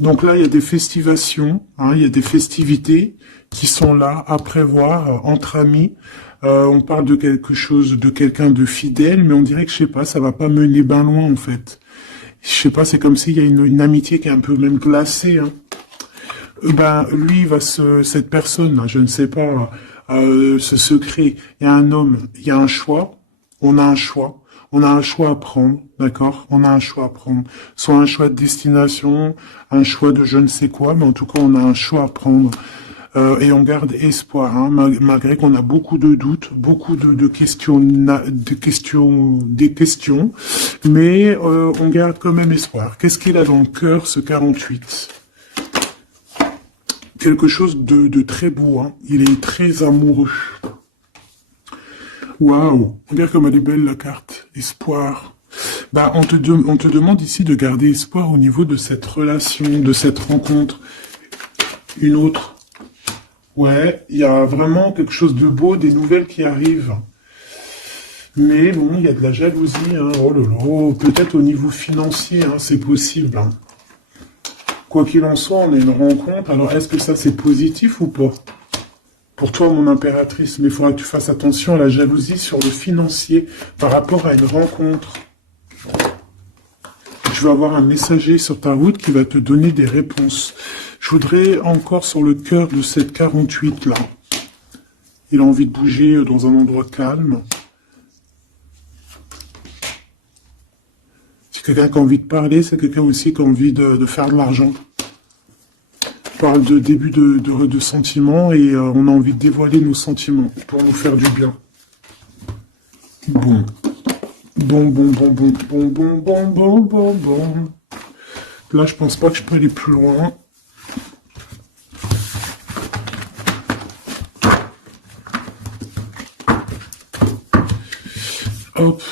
Donc là, il y a des festivations, hein, il y a des festivités qui sont là à prévoir entre amis. On parle de quelque chose, de quelqu'un de fidèle, mais on dirait que, je sais pas, ça va pas mener ben loin, en fait. Je sais pas, c'est comme s'il y a une amitié qui est un peu même glacée, hein. Ben, lui, cette personne, là, je ne sais pas, ce secret, il y a un homme, il y a un choix, on a un choix. On a un choix à prendre, d'accord? On a un choix à prendre. Soit un choix de destination, un choix de je ne sais quoi, mais en tout cas, on a un choix à prendre. Et on garde espoir, hein, malgré qu'on a beaucoup de doutes, beaucoup de questions, des questions, mais on garde quand même espoir. Qu'est-ce qu'il a dans le cœur, ce 48? Quelque chose de très beau, hein. Il est très amoureux. Waouh, regarde comme elle est belle la carte. Espoir. Bah, on te demande ici de garder espoir au niveau de cette relation, de cette rencontre. Une autre. Ouais, il y a vraiment quelque chose de beau, des nouvelles qui arrivent. Mais bon, il y a de la jalousie, hein. Oh là là, peut-être au niveau financier, hein, c'est possible. Hein. Quoi qu'il en soit, on a une rencontre. Alors, est-ce que ça c'est positif ou pas? Pour toi, mon impératrice, mais il faudra que tu fasses attention à la jalousie sur le financier par rapport à une rencontre. Tu vas avoir un messager sur ta route qui va te donner des réponses. Je voudrais encore sur le cœur de cette 48 là. Il a envie de bouger dans un endroit calme. C'est quelqu'un qui a envie de parler, c'est quelqu'un aussi qui a envie de faire de l'argent. On parle de début de sentiments et on a envie de dévoiler nos sentiments pour nous faire du bien. Bon. Bon. Là, je pense pas que je peux aller plus loin. Hop.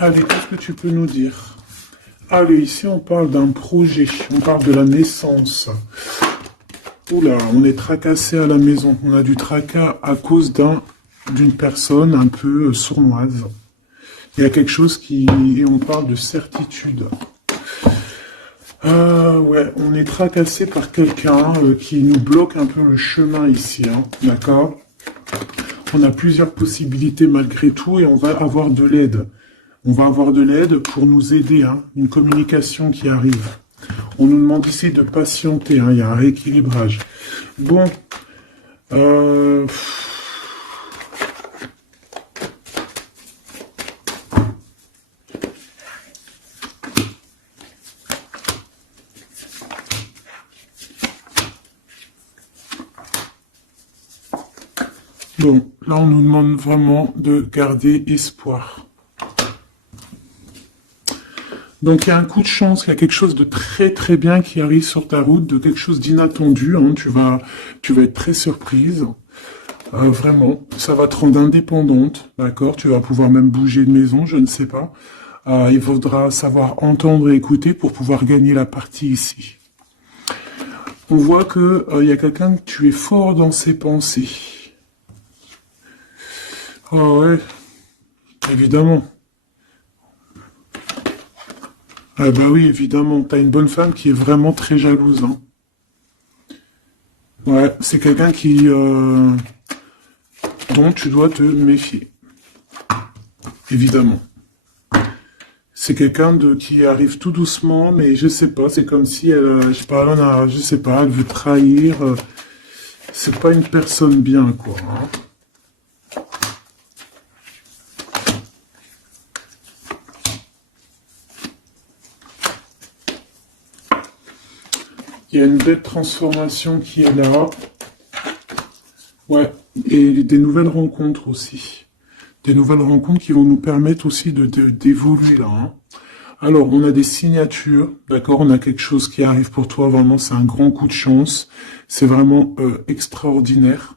Allez, qu'est-ce que tu peux nous dire? Allez, ici on parle d'un projet, on parle de la naissance. Oula, on est tracassé à la maison, on a du tracas à cause d'une personne un peu sournoise. Il y a quelque chose et on parle de certitude. Ouais, on est tracassé par quelqu'un qui nous bloque un peu le chemin ici, hein, d'accord? On a plusieurs possibilités malgré tout et on va avoir de l'aide. On va avoir de l'aide pour nous aider, hein, une communication qui arrive. On nous demande ici de patienter, hein, il y a un rééquilibrage. Bon, bon, là on nous demande vraiment de garder espoir. Donc il y a un coup de chance, il y a quelque chose de très très bien qui arrive sur ta route, de quelque chose d'inattendu, hein, tu vas être très surprise. Vraiment, ça va te rendre indépendante, d'accord? Tu vas pouvoir même bouger de maison, je ne sais pas. Il faudra savoir entendre et écouter pour pouvoir gagner la partie ici. On voit que il y a quelqu'un que tu es fort dans ses pensées. Ah ouais, évidemment. Ah bah oui, évidemment, t'as une bonne femme qui est vraiment très jalouse, hein. Ouais, c'est quelqu'un dont tu dois te méfier. Évidemment. C'est quelqu'un qui arrive tout doucement, mais je sais pas, c'est comme si elle, je sais pas, je sais pas, elle veut trahir. c'est pas une personne bien, quoi. Hein. Il y a une belle transformation qui est là. Ouais, et des nouvelles rencontres aussi. Des nouvelles rencontres qui vont nous permettre aussi d'évoluer là. Hein. Alors, on a des signatures, d'accord, on a quelque chose qui arrive pour toi, vraiment, c'est un grand coup de chance. C'est vraiment extraordinaire.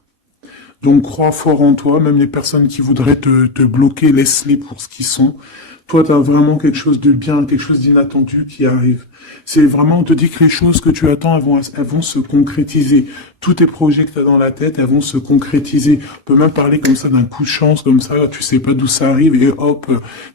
Donc, crois fort en toi, même les personnes qui voudraient te bloquer, laisse-les pour ce qu'ils sont. Toi, tu as vraiment quelque chose de bien, quelque chose d'inattendu qui arrive. C'est vraiment, on te dit que les choses que tu attends, elles vont se concrétiser. Tous tes projets que tu as dans la tête, elles vont se concrétiser. On peut même parler comme ça d'un coup de chance, comme ça, tu sais pas d'où ça arrive, et hop,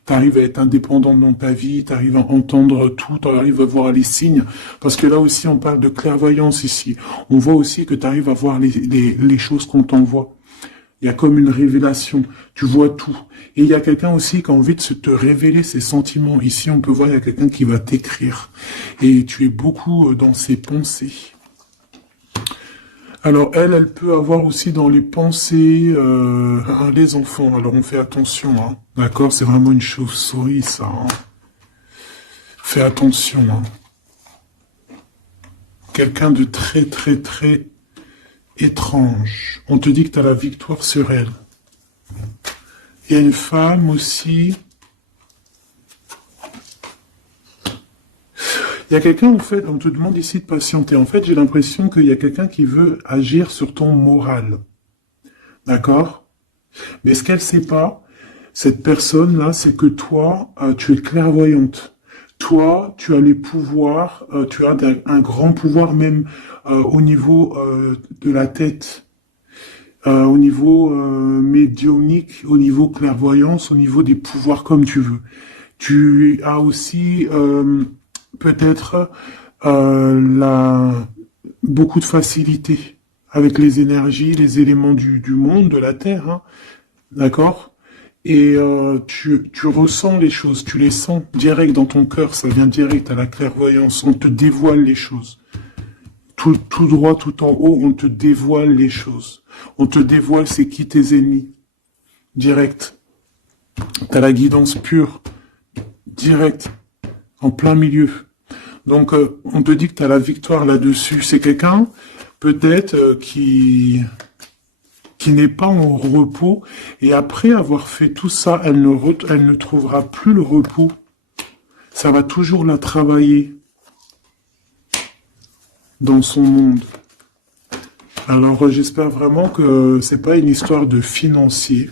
tu arrives à être indépendant dans ta vie, tu arrives à entendre tout, tu arrives à voir les signes. Parce que là aussi, on parle de clairvoyance ici. On voit aussi que tu arrives à voir les choses qu'on t'envoie. Il y a comme une révélation, tu vois tout. Et il y a quelqu'un aussi qui a envie de te révéler ses sentiments. Ici, on peut voir, il y a quelqu'un qui va t'écrire. Et tu es beaucoup dans ses pensées. Alors, elle peut avoir aussi dans les pensées les enfants. Alors, on fait attention, hein. D'accord? C'est vraiment une chauve-souris, ça. Hein. Fais attention, hein. Quelqu'un de très, très, très étrange. On te dit que tu as la victoire sur elle. Il y a une femme aussi. Il y a quelqu'un, en fait, on te demande ici de patienter. En fait, j'ai l'impression qu'il y a quelqu'un qui veut agir sur ton moral. D'accord? Mais ce qu'elle sait pas, cette personne-là, c'est que toi, tu es clairvoyante. Toi, tu as les pouvoirs, tu as un grand pouvoir même au niveau de la tête, au niveau médiumnique, au niveau clairvoyance, au niveau des pouvoirs comme tu veux. Tu as aussi peut-être beaucoup de facilité avec les énergies, les éléments du monde, de la Terre, hein, d'accord? Et tu ressens les choses, tu les sens direct dans ton cœur, ça vient direct à la clairvoyance, on te dévoile les choses. Tout droit, tout en haut, on te dévoile les choses. On te dévoile c'est qui tes ennemis. Direct. T'as la guidance pure. Direct. En plein milieu. Donc, on te dit que t'as la victoire là-dessus. C'est quelqu'un, peut-être, qui n'est pas en repos, et après avoir fait tout ça, elle ne trouvera plus le repos. Ça va toujours la travailler dans son monde. Alors j'espère vraiment que c'est pas une histoire de financier.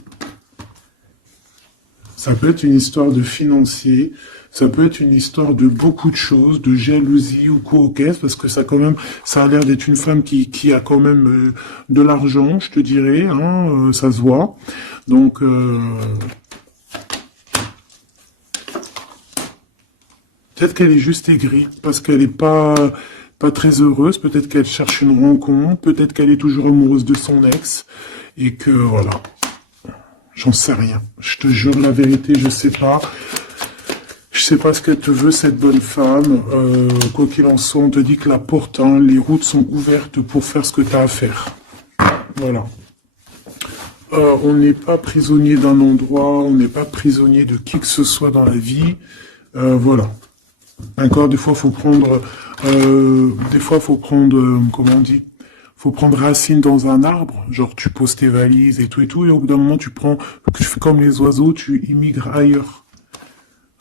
Ça peut être une histoire de financier, ça peut être une histoire de beaucoup de choses, de jalousie ou quoi au caisse, parce que ça a l'air d'être une femme qui a quand même de l'argent, je te dirais, hein, ça se voit. Donc peut-être qu'elle est juste aigrie, parce qu'elle n'est pas très heureuse, peut-être qu'elle cherche une rencontre, peut-être qu'elle est toujours amoureuse de son ex, et que voilà. J'en sais rien. Je te jure la vérité, je sais pas. Je sais pas ce qu'elle te veut, cette bonne femme. Quoi qu'il en soit, on te dit que la porte, hein, les routes sont ouvertes pour faire ce que tu as à faire. Voilà. On n'est pas prisonnier d'un endroit, on n'est pas prisonnier de qui que ce soit dans la vie. Voilà. D'accord, des fois, faut prendre, comment on dit, faut prendre racine dans un arbre, genre tu poses tes valises et tout, et au bout d'un moment, tu fais comme les oiseaux, tu immigres ailleurs.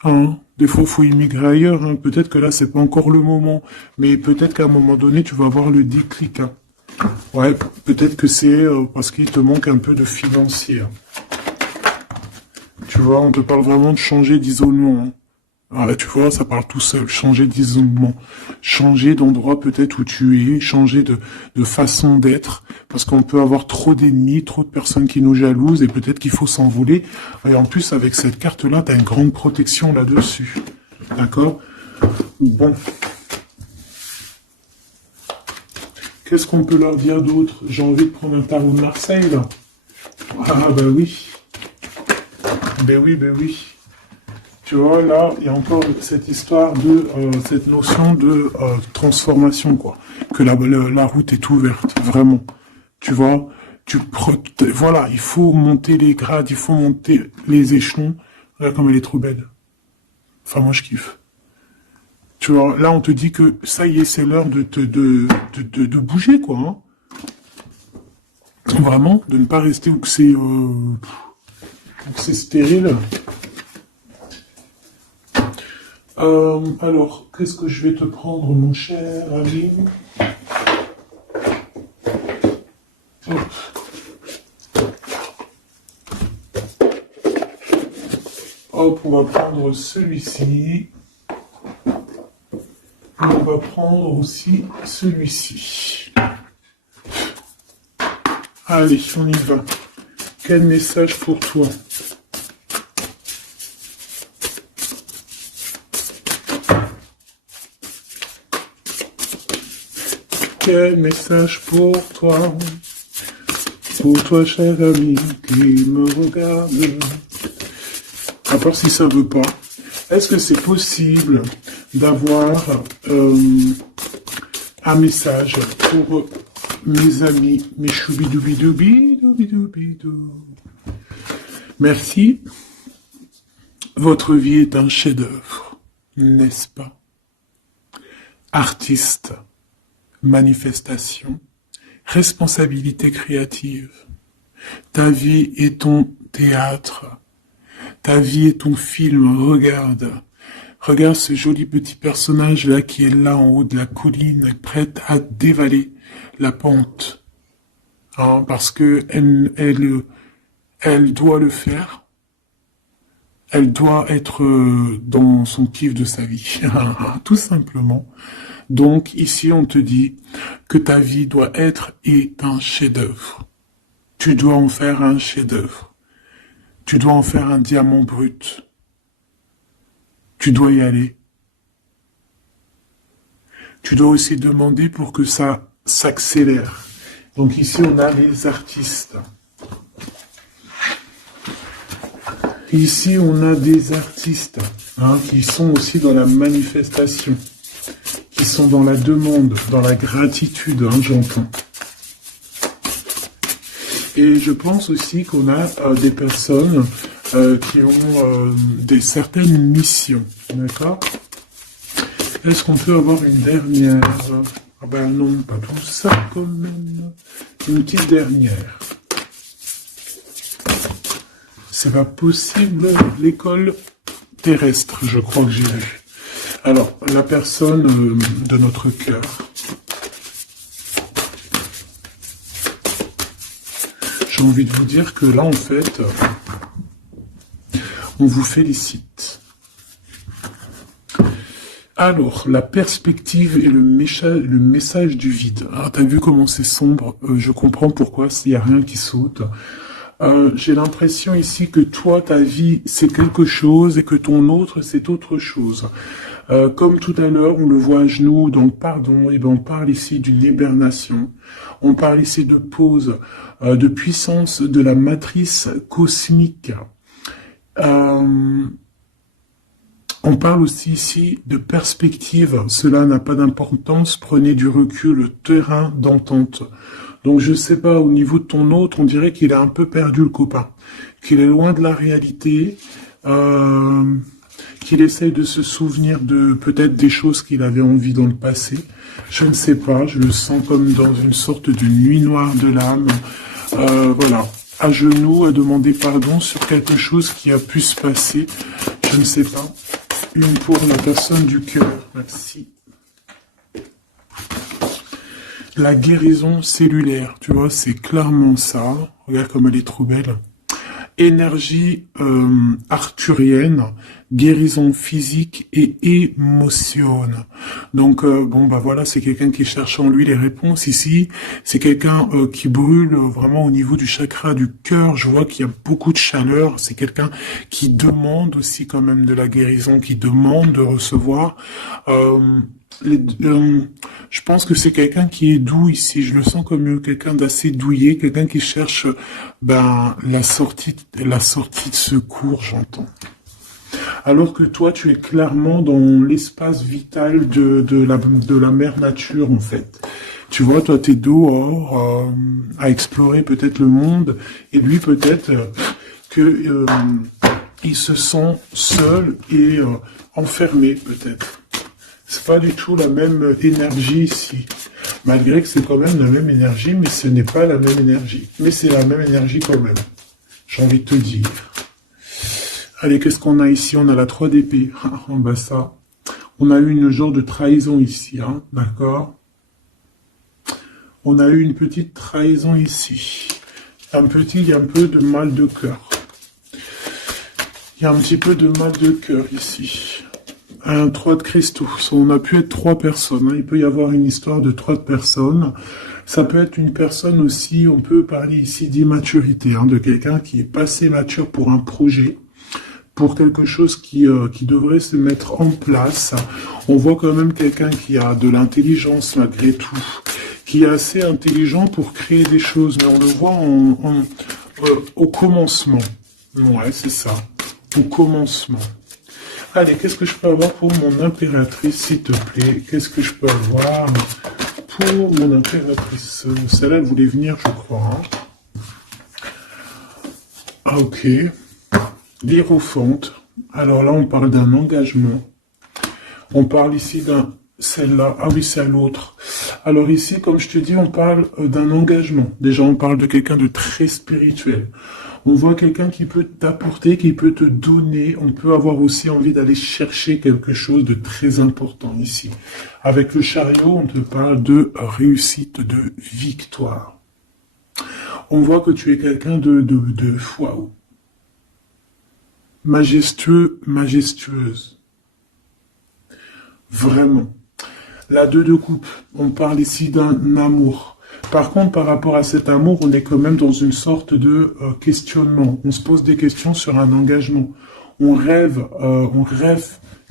Hein, des fois, faut immigrer ailleurs, hein. Peut-être que là, c'est pas encore le moment, mais peut-être qu'à un moment donné, tu vas avoir le déclic, hein. Ouais, peut-être que c'est parce qu'il te manque un peu de financier. Hein. Tu vois, on te parle vraiment de changer d'isolement, hein. Ah, tu vois, ça parle tout seul. Changer d'isolement. Changer d'endroit peut-être où tu es. Changer de façon d'être. Parce qu'on peut avoir trop d'ennemis, trop de personnes qui nous jalousent et peut-être qu'il faut s'envoler. Et en plus, avec cette carte-là, tu as une grande protection là-dessus. D'accord? Bon. Qu'est-ce qu'on peut leur dire d'autre? J'ai envie de prendre un tarot de Marseille, là. Ah, bah oui. Ben oui, ben oui. Tu vois, là, il y a encore cette histoire de, cette notion de transformation, quoi. Que la route est ouverte, vraiment. Tu vois, voilà, il faut monter les grades, il faut monter les échelons. Regarde comme elle est trop belle. Enfin, moi, je kiffe. Tu vois, là, on te dit que ça y est, c'est l'heure de bouger, quoi. Hein. Vraiment, de ne pas rester où que c'est stérile. Alors, qu'est-ce que je vais te prendre, mon cher ami? Hop. Hop, on va prendre celui-ci. On va prendre aussi celui-ci. Allez, on y va. Quel message pour toi? Quel message pour toi? Pour toi, cher ami, qui me regarde. À part si ça veut pas. Est-ce que c'est possible d'avoir un message pour mes amis, mes choubidoubidoubidoubidoubidou? Merci. Votre vie est un chef-d'œuvre, n'est-ce pas? Artiste, manifestation, responsabilité créative. Ta vie est ton théâtre. Ta vie est ton film. Regarde. Regarde ce joli petit personnage-là qui est là en haut de la colline, prête à dévaler la pente. Hein, parce que elle doit le faire. Elle doit être dans son kiff de sa vie. Tout simplement. Donc, ici, on te dit que ta vie doit être un chef-d'œuvre. Tu dois en faire un chef-d'œuvre. Tu dois en faire un diamant brut. Tu dois y aller. Tu dois aussi demander pour que ça s'accélère. Donc ici, on a les artistes. Ici, on a des artistes qui sont aussi dans la manifestation, qui sont dans la demande, dans la gratitude, j'entends. Et je pense aussi qu'on a des personnes qui ont certaines missions, d'accord? Est-ce qu'on peut avoir une dernière? Ah ben non, pas tout ça quand même. Une petite dernière. C'est pas possible, l'école terrestre, je crois que j'ai vu. Alors, la personne de notre cœur. J'ai envie de vous dire que là, en fait, on vous félicite. Alors, la perspective et le message du vide. Ah, t'as vu comment c'est sombre? Je comprends pourquoi s'il n'y a rien qui saute. J'ai l'impression ici que toi, ta vie, c'est quelque chose et que ton autre, c'est autre chose. Comme tout à l'heure, on le voit à genoux, donc pardon, et ben on parle ici d'une hibernation. On parle ici de pause, de puissance de la matrice cosmique. On parle aussi ici de perspective. Cela n'a pas d'importance. Prenez du recul, terrain d'entente. Donc je sais pas, au niveau de ton autre, on dirait qu'il a un peu perdu le copain, qu'il est loin de la réalité, qu'il essaye de se souvenir de peut-être des choses qu'il avait envie dans le passé. Je ne sais pas, je le sens comme dans une sorte de nuit noire de l'âme. Voilà, à genoux, à demander pardon sur quelque chose qui a pu se passer. Je ne sais pas. Une pour la personne du cœur. Merci. La guérison cellulaire, tu vois, c'est clairement ça. Regarde comme elle est trop belle. Énergie arthurienne, guérison physique et émotion. Donc, bon, bah voilà, c'est quelqu'un qui cherche en lui les réponses ici. C'est quelqu'un qui brûle vraiment au niveau du chakra du cœur. Je vois qu'il y a beaucoup de chaleur. C'est quelqu'un qui demande aussi quand même de la guérison, qui demande de recevoir. Je pense que c'est quelqu'un qui est doux ici. Je le sens comme quelqu'un d'assez douillet, quelqu'un qui cherche la sortie de secours, j'entends. Alors que toi, tu es clairement dans l'espace vital de la mère nature, en fait. Tu vois, toi, t'es dehors à explorer peut-être le monde, et lui, peut-être que il se sent seul et enfermé, peut-être. C'est pas du tout la même énergie ici. Malgré que c'est quand même la même énergie, mais ce n'est pas la même énergie. Mais c'est la même énergie quand même. J'ai envie de te dire. Allez, qu'est-ce qu'on a ici? On a la 3 d'épée. En bas ça. On a eu une genre de trahison ici, hein, d'accord? On a eu une petite trahison ici. Il y a un peu de mal de cœur. Il y a un petit peu de mal de cœur ici. Un 3 de cristaux. On a pu être 3 personnes. Hein. Il peut y avoir une histoire de 3 personnes. Ça peut être une personne aussi, on peut parler ici d'immaturité, hein, de quelqu'un qui est pas assez mature pour un projet, pour quelque chose qui devrait se mettre en place. On voit quand même quelqu'un qui a de l'intelligence malgré tout, qui est assez intelligent pour créer des choses, mais on le voit au commencement. Ouais, c'est ça. Au commencement. Allez, qu'est-ce que je peux avoir pour mon impératrice, s'il te plaît? Qu'est-ce que je peux avoir pour mon impératrice? Celle-là, elle voulait venir, je crois. Hein. Ah, ok. L'Hiérophante. Alors là, on parle d'un engagement. On parle ici d'un... Celle-là. Ah oui, c'est l'autre. Alors ici, comme je te dis, on parle d'un engagement. Déjà, on parle de quelqu'un de très spirituel. On voit quelqu'un qui peut t'apporter, qui peut te donner. On peut avoir aussi envie d'aller chercher quelque chose de très important ici. Avec le chariot, on te parle de réussite, de victoire. On voit que tu es quelqu'un de waouh. Majestueux, majestueuse. Vraiment. La 2 de coupe, on parle ici d'un amour. Par contre, par rapport à cet amour, on est quand même dans une sorte de questionnement. On se pose des questions sur un engagement. On rêve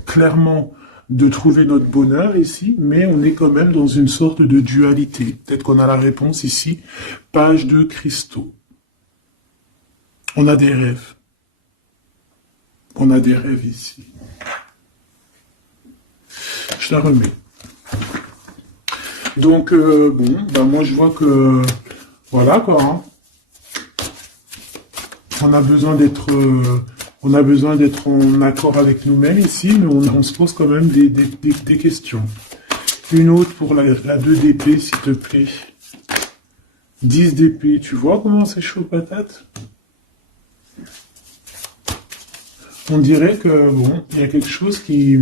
clairement de trouver notre bonheur ici, mais on est quand même dans une sorte de dualité. Peut-être qu'on a la réponse ici. Page de cristaux. On a des rêves. On a des rêves ici. Je la remets. Donc, bon, ben moi je vois que, voilà quoi, hein. On a besoin d'être en accord avec nous-mêmes ici, mais on se pose quand même des questions. Une autre pour la 2 d'épée, s'il te plaît. 10 d'épée, tu vois comment c'est chaud patate? On dirait que, bon, il y a quelque chose qui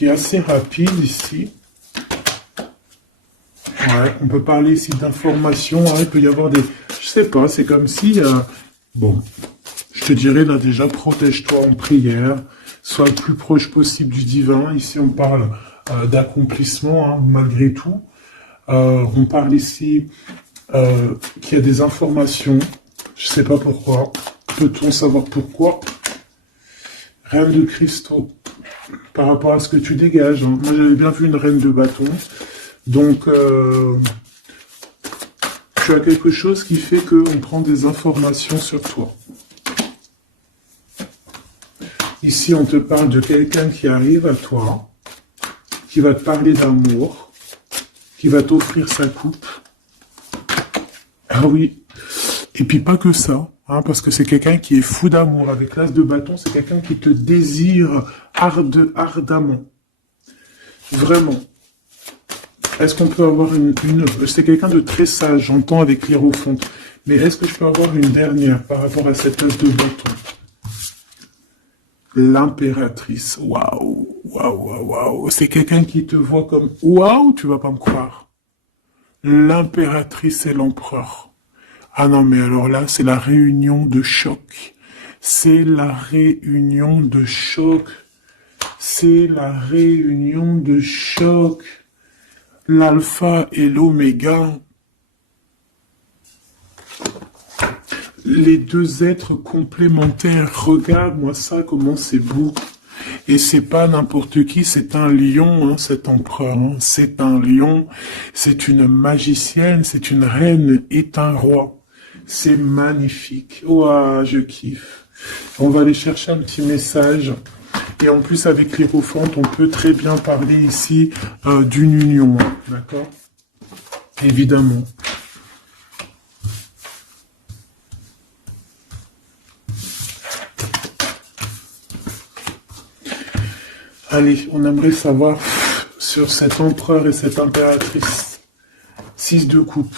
est assez rapide ici. Ouais, on peut parler ici d'informations, hein, il peut y avoir des... Je sais pas, c'est comme si... bon, je te dirais là déjà, protège-toi en prière, sois le plus proche possible du divin. Ici, on parle d'accomplissement, hein, malgré tout. On parle ici qu'il y a des informations, je sais pas pourquoi. Peut-on savoir pourquoi? Reine de cristaux, par rapport à ce que tu dégages. Hein. Moi, j'avais bien vu une reine de bâton. Donc, tu as quelque chose qui fait qu'on prend des informations sur toi. Ici, on te parle de quelqu'un qui arrive à toi, qui va te parler d'amour, qui va t'offrir sa coupe. Ah oui, et puis pas que ça, hein, parce que c'est quelqu'un qui est fou d'amour. Avec l'as de bâton, c'est quelqu'un qui te désire ardemment. Vraiment. Est-ce qu'on peut avoir une... C'est quelqu'un de très sage, j'entends avec l'Hiérophante. Mais est-ce que je peux avoir une dernière par rapport à cette as de bâton? L'impératrice. Waouh, waouh, waouh, waouh. C'est quelqu'un qui te voit comme... Waouh, tu vas pas me croire. L'impératrice et l'empereur. Ah non, mais alors là, c'est la réunion de choc. C'est la réunion de choc. C'est la réunion de choc. L'alpha et l'oméga, les deux êtres complémentaires. Regarde-moi ça, comment c'est beau. Et c'est pas n'importe qui, c'est un lion, hein, cet empereur. Hein. C'est un lion, c'est une magicienne, c'est une reine et un roi. C'est magnifique. Ouah, je kiffe. On va aller chercher un petit message. Et en plus, avec l'Hiérophante, on peut très bien parler ici d'une union, hein, d'accord? Évidemment. Allez, on aimerait savoir sur cet empereur et cette impératrice. 6 de coupe.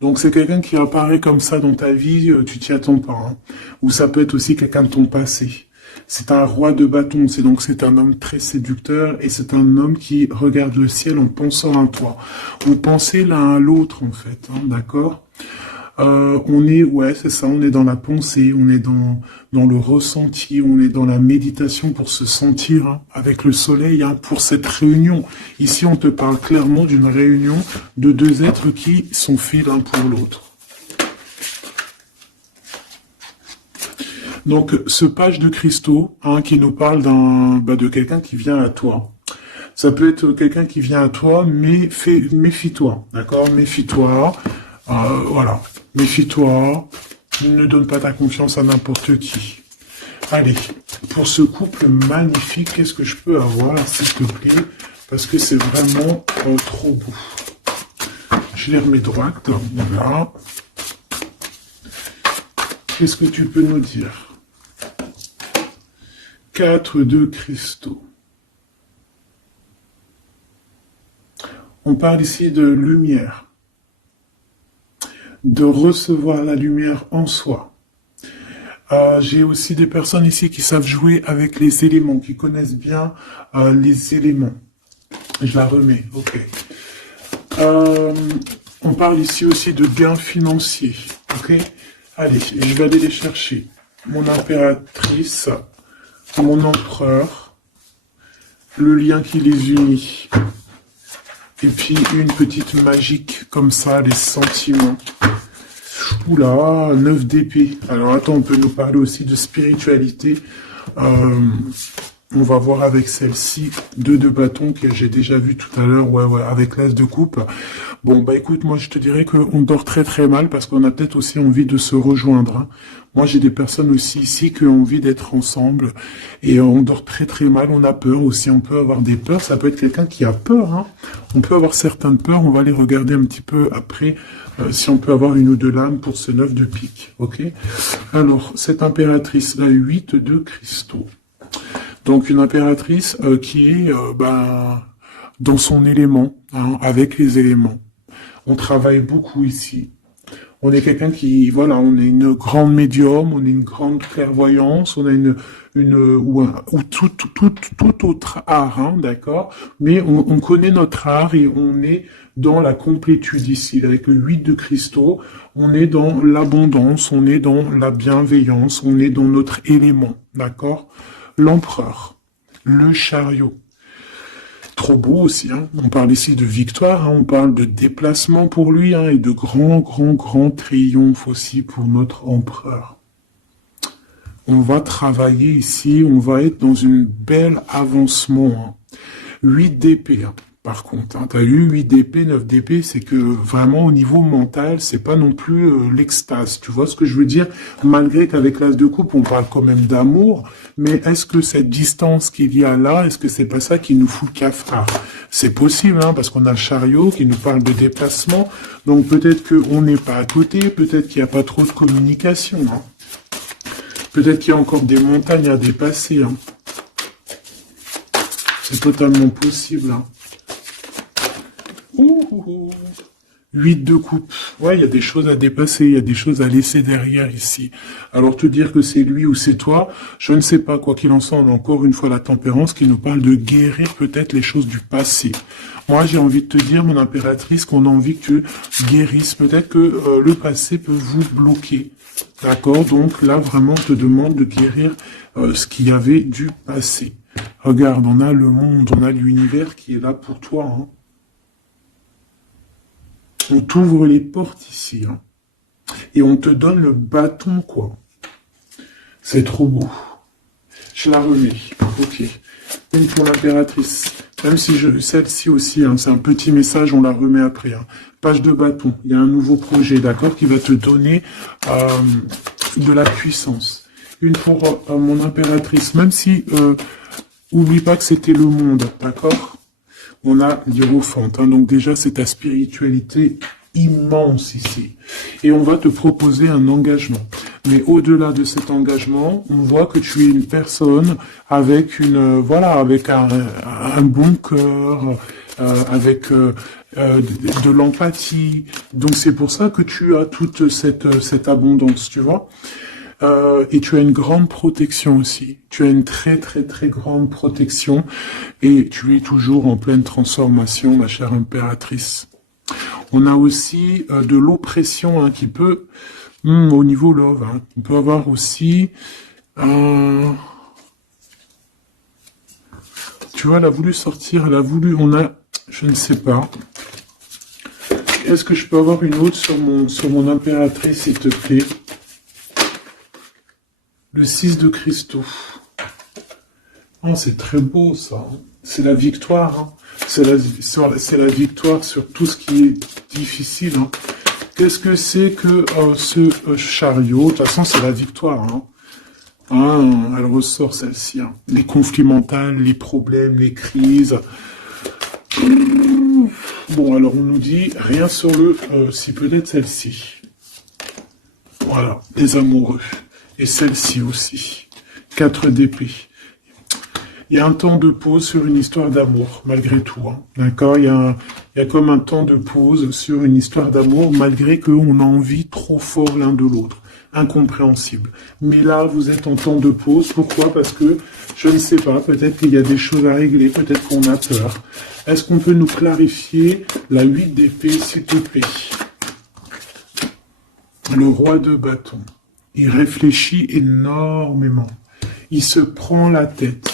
Donc c'est quelqu'un qui apparaît comme ça dans ta vie, tu t'y attends pas. Hein. Ou ça peut être aussi quelqu'un de ton passé. C'est un roi de bâton, c'est un homme très séducteur et c'est un homme qui regarde le ciel en pensant à toi. On pensait l'un à l'autre en fait, hein, d'accord? On est, ouais, c'est ça, on est dans la pensée, on est dans le ressenti, on est dans la méditation pour se sentir hein, avec le soleil hein, pour cette réunion. Ici, on te parle clairement d'une réunion de deux êtres qui sont faits l'un pour l'autre. Donc, ce page de cristaux hein, qui nous parle de quelqu'un qui vient à toi. Ça peut être quelqu'un qui vient à toi, mais méfie-toi, d'accord? Méfie-toi, voilà. Méfie-toi, ne donne pas ta confiance à n'importe qui. Allez, pour ce couple magnifique, qu'est-ce que je peux avoir, s'il te plaît? Parce que c'est vraiment trop beau. Je les remets droite, voilà. Qu'est-ce que tu peux nous dire? 4 de cristaux. On parle ici de lumière. De recevoir la lumière en soi. J'ai aussi des personnes ici qui savent jouer avec les éléments, qui connaissent bien les éléments. Je la remets, ok. On parle ici aussi de gains financiers, ok. Allez, je vais aller les chercher. Mon impératrice, mon empereur, le lien qui les unit. Et puis une petite magique comme ça, les sentiments. Oula, 9 d'épée. Alors attends, on peut nous parler aussi de spiritualité. On va voir avec celle-ci, 2 de bâton que j'ai déjà vu tout à l'heure, ouais, avec l'as de coupe. Bon, bah écoute, moi je te dirais qu'on dort très très mal parce qu'on a peut-être aussi envie de se rejoindre. Hein. Moi j'ai des personnes aussi ici qui ont envie d'être ensemble et on dort très très mal, on a peur aussi, on peut avoir des peurs, ça peut être quelqu'un qui a peur. Hein. On peut avoir certaines peurs, on va les regarder un petit peu après si on peut avoir une ou deux lames pour ce 9 de pique, ok? Alors, cette impératrice, la 8 de cristaux. Donc une impératrice qui est dans son élément, hein, avec les éléments. On travaille beaucoup ici. On est quelqu'un qui, voilà, on est une grande médium, on est une grande clairvoyance, on a ou tout autre art, hein, d'accord. Mais on connaît notre art et on est dans la complétude ici. Avec le 8 de cristaux, on est dans l'abondance, on est dans la bienveillance, on est dans notre élément, d'accord. L'empereur, le chariot. Trop beau aussi, hein. On parle ici de victoire, hein. On parle de déplacement pour lui, hein, et de grand triomphe aussi pour notre empereur. On va travailler ici, on va être dans une belle avancement. Hein. 8 d'épée, hein. Par contre, hein, tu as eu 8 d'épée, 9 d'épée, c'est que vraiment au niveau mental, c'est pas non plus l'extase. Tu vois ce que je veux dire? Malgré qu'avec l'as de coupe, on parle quand même d'amour, mais est-ce que cette distance qu'il y a là, est-ce que c'est pas ça qui nous fout le cafard? C'est possible, hein, parce qu'on a le chariot qui nous parle de déplacement, donc peut-être qu'on n'est pas à côté, peut-être qu'il n'y a pas trop de communication. Hein. Peut-être qu'il y a encore des montagnes à dépasser. Hein. C'est totalement possible. Hein. 8 de coupe. Ouais, il y a des choses à dépasser, il y a des choses à laisser derrière ici. Alors te dire que c'est lui ou c'est toi, je ne sais pas, quoi qu'il en soit, on a encore une fois la tempérance qui nous parle de guérir peut-être les choses du passé. Moi, j'ai envie de te dire, mon impératrice, qu'on a envie que tu guérisses. Peut-être que le passé peut vous bloquer. D'accord? Donc là, vraiment, on te demande de guérir ce qu'il y avait du passé. Regarde, on a le monde, on a l'univers qui est là pour toi, hein. On t'ouvre les portes ici, hein. Et on te donne le bâton, quoi. C'est trop beau. Je la remets. Ok. Une pour l'impératrice. Même si celle-ci aussi, hein, c'est un petit message, on la remet après. Hein. Page de bâton. Il y a un nouveau projet, d'accord, qui va te donner de la puissance. Une pour mon impératrice, même si, oublie pas que c'était le monde, d'accord? On a l'Hiérophante, hein, donc déjà c'est ta spiritualité immense ici. Et on va te proposer un engagement. Mais au-delà de cet engagement, on voit que tu es une personne avec voilà, avec un bon cœur, avec de l'empathie. Donc c'est pour ça que tu as toute cette abondance, tu vois. Et tu as une grande protection aussi. Tu as une très très très grande protection et tu es toujours en pleine transformation, ma chère impératrice. On a aussi de l'oppression, hein, qui peut, au niveau love, hein, on peut avoir aussi, tu vois, elle a voulu sortir, je ne sais pas. Est-ce que je peux avoir une autre sur mon impératrice, s'il te plaît? Le 6 de cristaux. Oh, c'est très beau, ça. C'est la victoire, hein. C'est la victoire sur tout ce qui est difficile, hein. Qu'est-ce que c'est que ce chariot? De toute façon, c'est la victoire, hein. Ah, elle ressort, celle-ci, hein. Les conflits mentaux, les problèmes, les crises. Bon, alors on nous dit rien sur si peut-être celle-ci. Voilà, les amoureux. Et celle-ci aussi. 4 d'épée. Il y a un temps de pause sur une histoire d'amour, malgré tout. Hein. D'accord, il y a comme un temps de pause sur une histoire d'amour, malgré qu'on a envie trop fort l'un de l'autre. Incompréhensible. Mais là, vous êtes en temps de pause. Pourquoi? Parce que, je ne sais pas, peut-être qu'il y a des choses à régler, peut-être qu'on a peur. Est-ce qu'on peut nous clarifier la 8 d'épée, s'il te plaît? Le roi de bâton. Il réfléchit énormément. Il se prend la tête.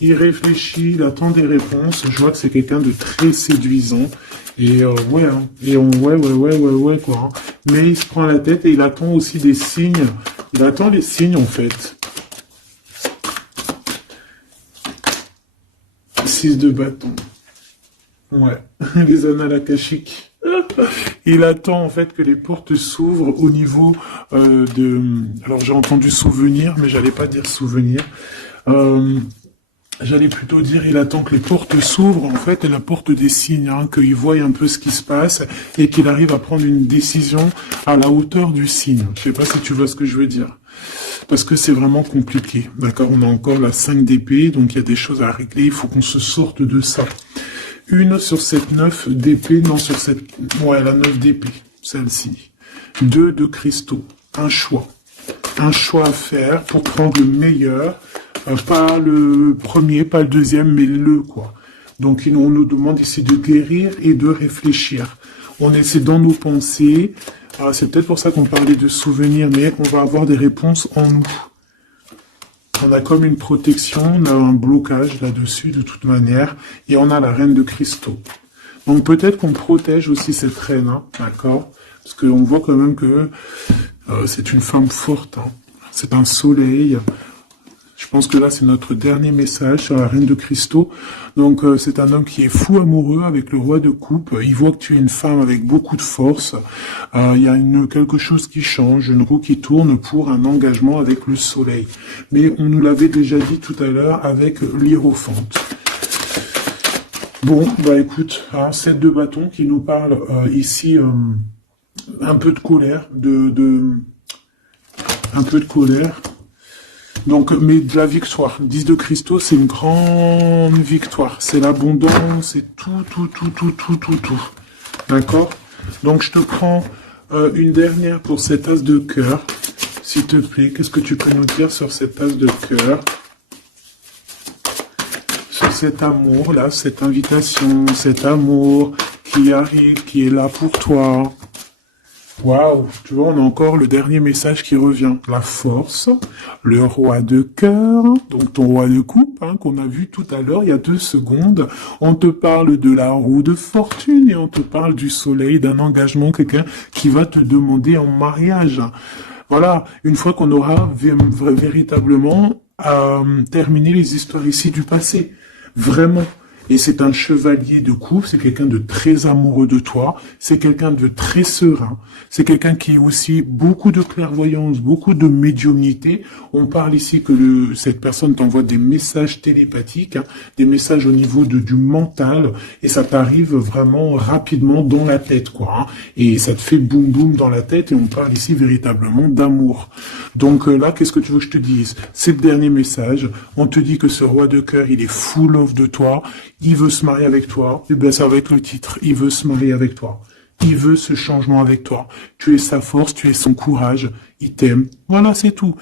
Il réfléchit, il attend des réponses. Je vois que c'est quelqu'un de très séduisant. Et ouais, hein. Et ouais, quoi. Hein. Mais il se prend la tête et il attend aussi des signes. Il attend les signes, en fait. 6 de bâton. Ouais, les annales akashiques. Il attend en fait que les portes s'ouvrent au niveau Alors j'ai entendu souvenir, mais j'allais pas dire souvenir. J'allais plutôt dire il attend que les portes s'ouvrent en fait et la porte des signes, hein, qu'il voie un peu ce qui se passe et qu'il arrive à prendre une décision à la hauteur du signe. Je sais pas si tu vois ce que je veux dire. Parce que c'est vraiment compliqué. D'accord, on a encore la 5 d'épée, donc il y a des choses à régler, il faut qu'on se sorte de ça. Une sur cette 9 d'épée, non sur cette... Ouais, la 9 d'épée, celle-ci. 2 de cristaux, un choix. Un choix à faire pour prendre le meilleur. Pas le premier, pas le deuxième, mais le, quoi. Donc on nous demande ici de guérir et de réfléchir. On essaie dans nos pensées. C'est peut-être pour ça qu'on parlait de souvenirs, mais on va avoir des réponses en nous. On a comme une protection, on a un blocage là-dessus de toute manière, et on a la reine de cristaux. Donc peut-être qu'on protège aussi cette reine, hein, d'accord? Parce qu'on voit quand même que c'est une femme forte, hein. C'est un soleil. Je pense que là, c'est notre dernier message sur la reine de cristaux. Donc, c'est un homme qui est fou amoureux avec le roi de coupe. Il voit que tu es une femme avec beaucoup de force. Il y a quelque chose qui change, une roue qui tourne pour un engagement avec le soleil. Mais on nous l'avait déjà dit tout à l'heure avec l'hiérophante. Bon, bah écoute, 7 de bâton qui nous parle ici un peu de colère, un peu de colère. Donc, mais de la victoire. 10 de cristaux, c'est une grande victoire. C'est l'abondance, c'est tout. D'accord? Donc, je te prends une dernière pour cet as de cœur. S'il te plaît, qu'est-ce que tu peux nous dire sur cet as de cœur? Sur cet amour, là, cette invitation, cet amour qui arrive, qui est là pour toi. Waouh, tu vois, on a encore le dernier message qui revient. La force, le roi de cœur, donc ton roi de coupe, hein, qu'on a vu tout à l'heure, il y a 2 secondes. On te parle de la roue de fortune et on te parle du soleil, d'un engagement, quelqu'un qui va te demander en mariage. Voilà, une fois qu'on aura véritablement terminé les histoires ici du passé. Vraiment. Et c'est un chevalier de coupe, c'est quelqu'un de très amoureux de toi, c'est quelqu'un de très serein, c'est quelqu'un qui a aussi beaucoup de clairvoyance, beaucoup de médiumnité. On parle ici que cette personne t'envoie des messages télépathiques, hein, des messages au niveau du mental, et ça t'arrive vraiment rapidement dans la tête, quoi. Hein, et ça te fait boum boum dans la tête, et on parle ici véritablement d'amour. Donc là, qu'est-ce que tu veux que je te dise? C'est le dernier message. On te dit que ce roi de cœur, il est full of de toi, il veut se marier avec toi. Et bien, ça va être le titre. Il veut se marier avec toi. Il veut ce changement avec toi. Tu es sa force, tu es son courage. Il t'aime. Voilà, c'est tout.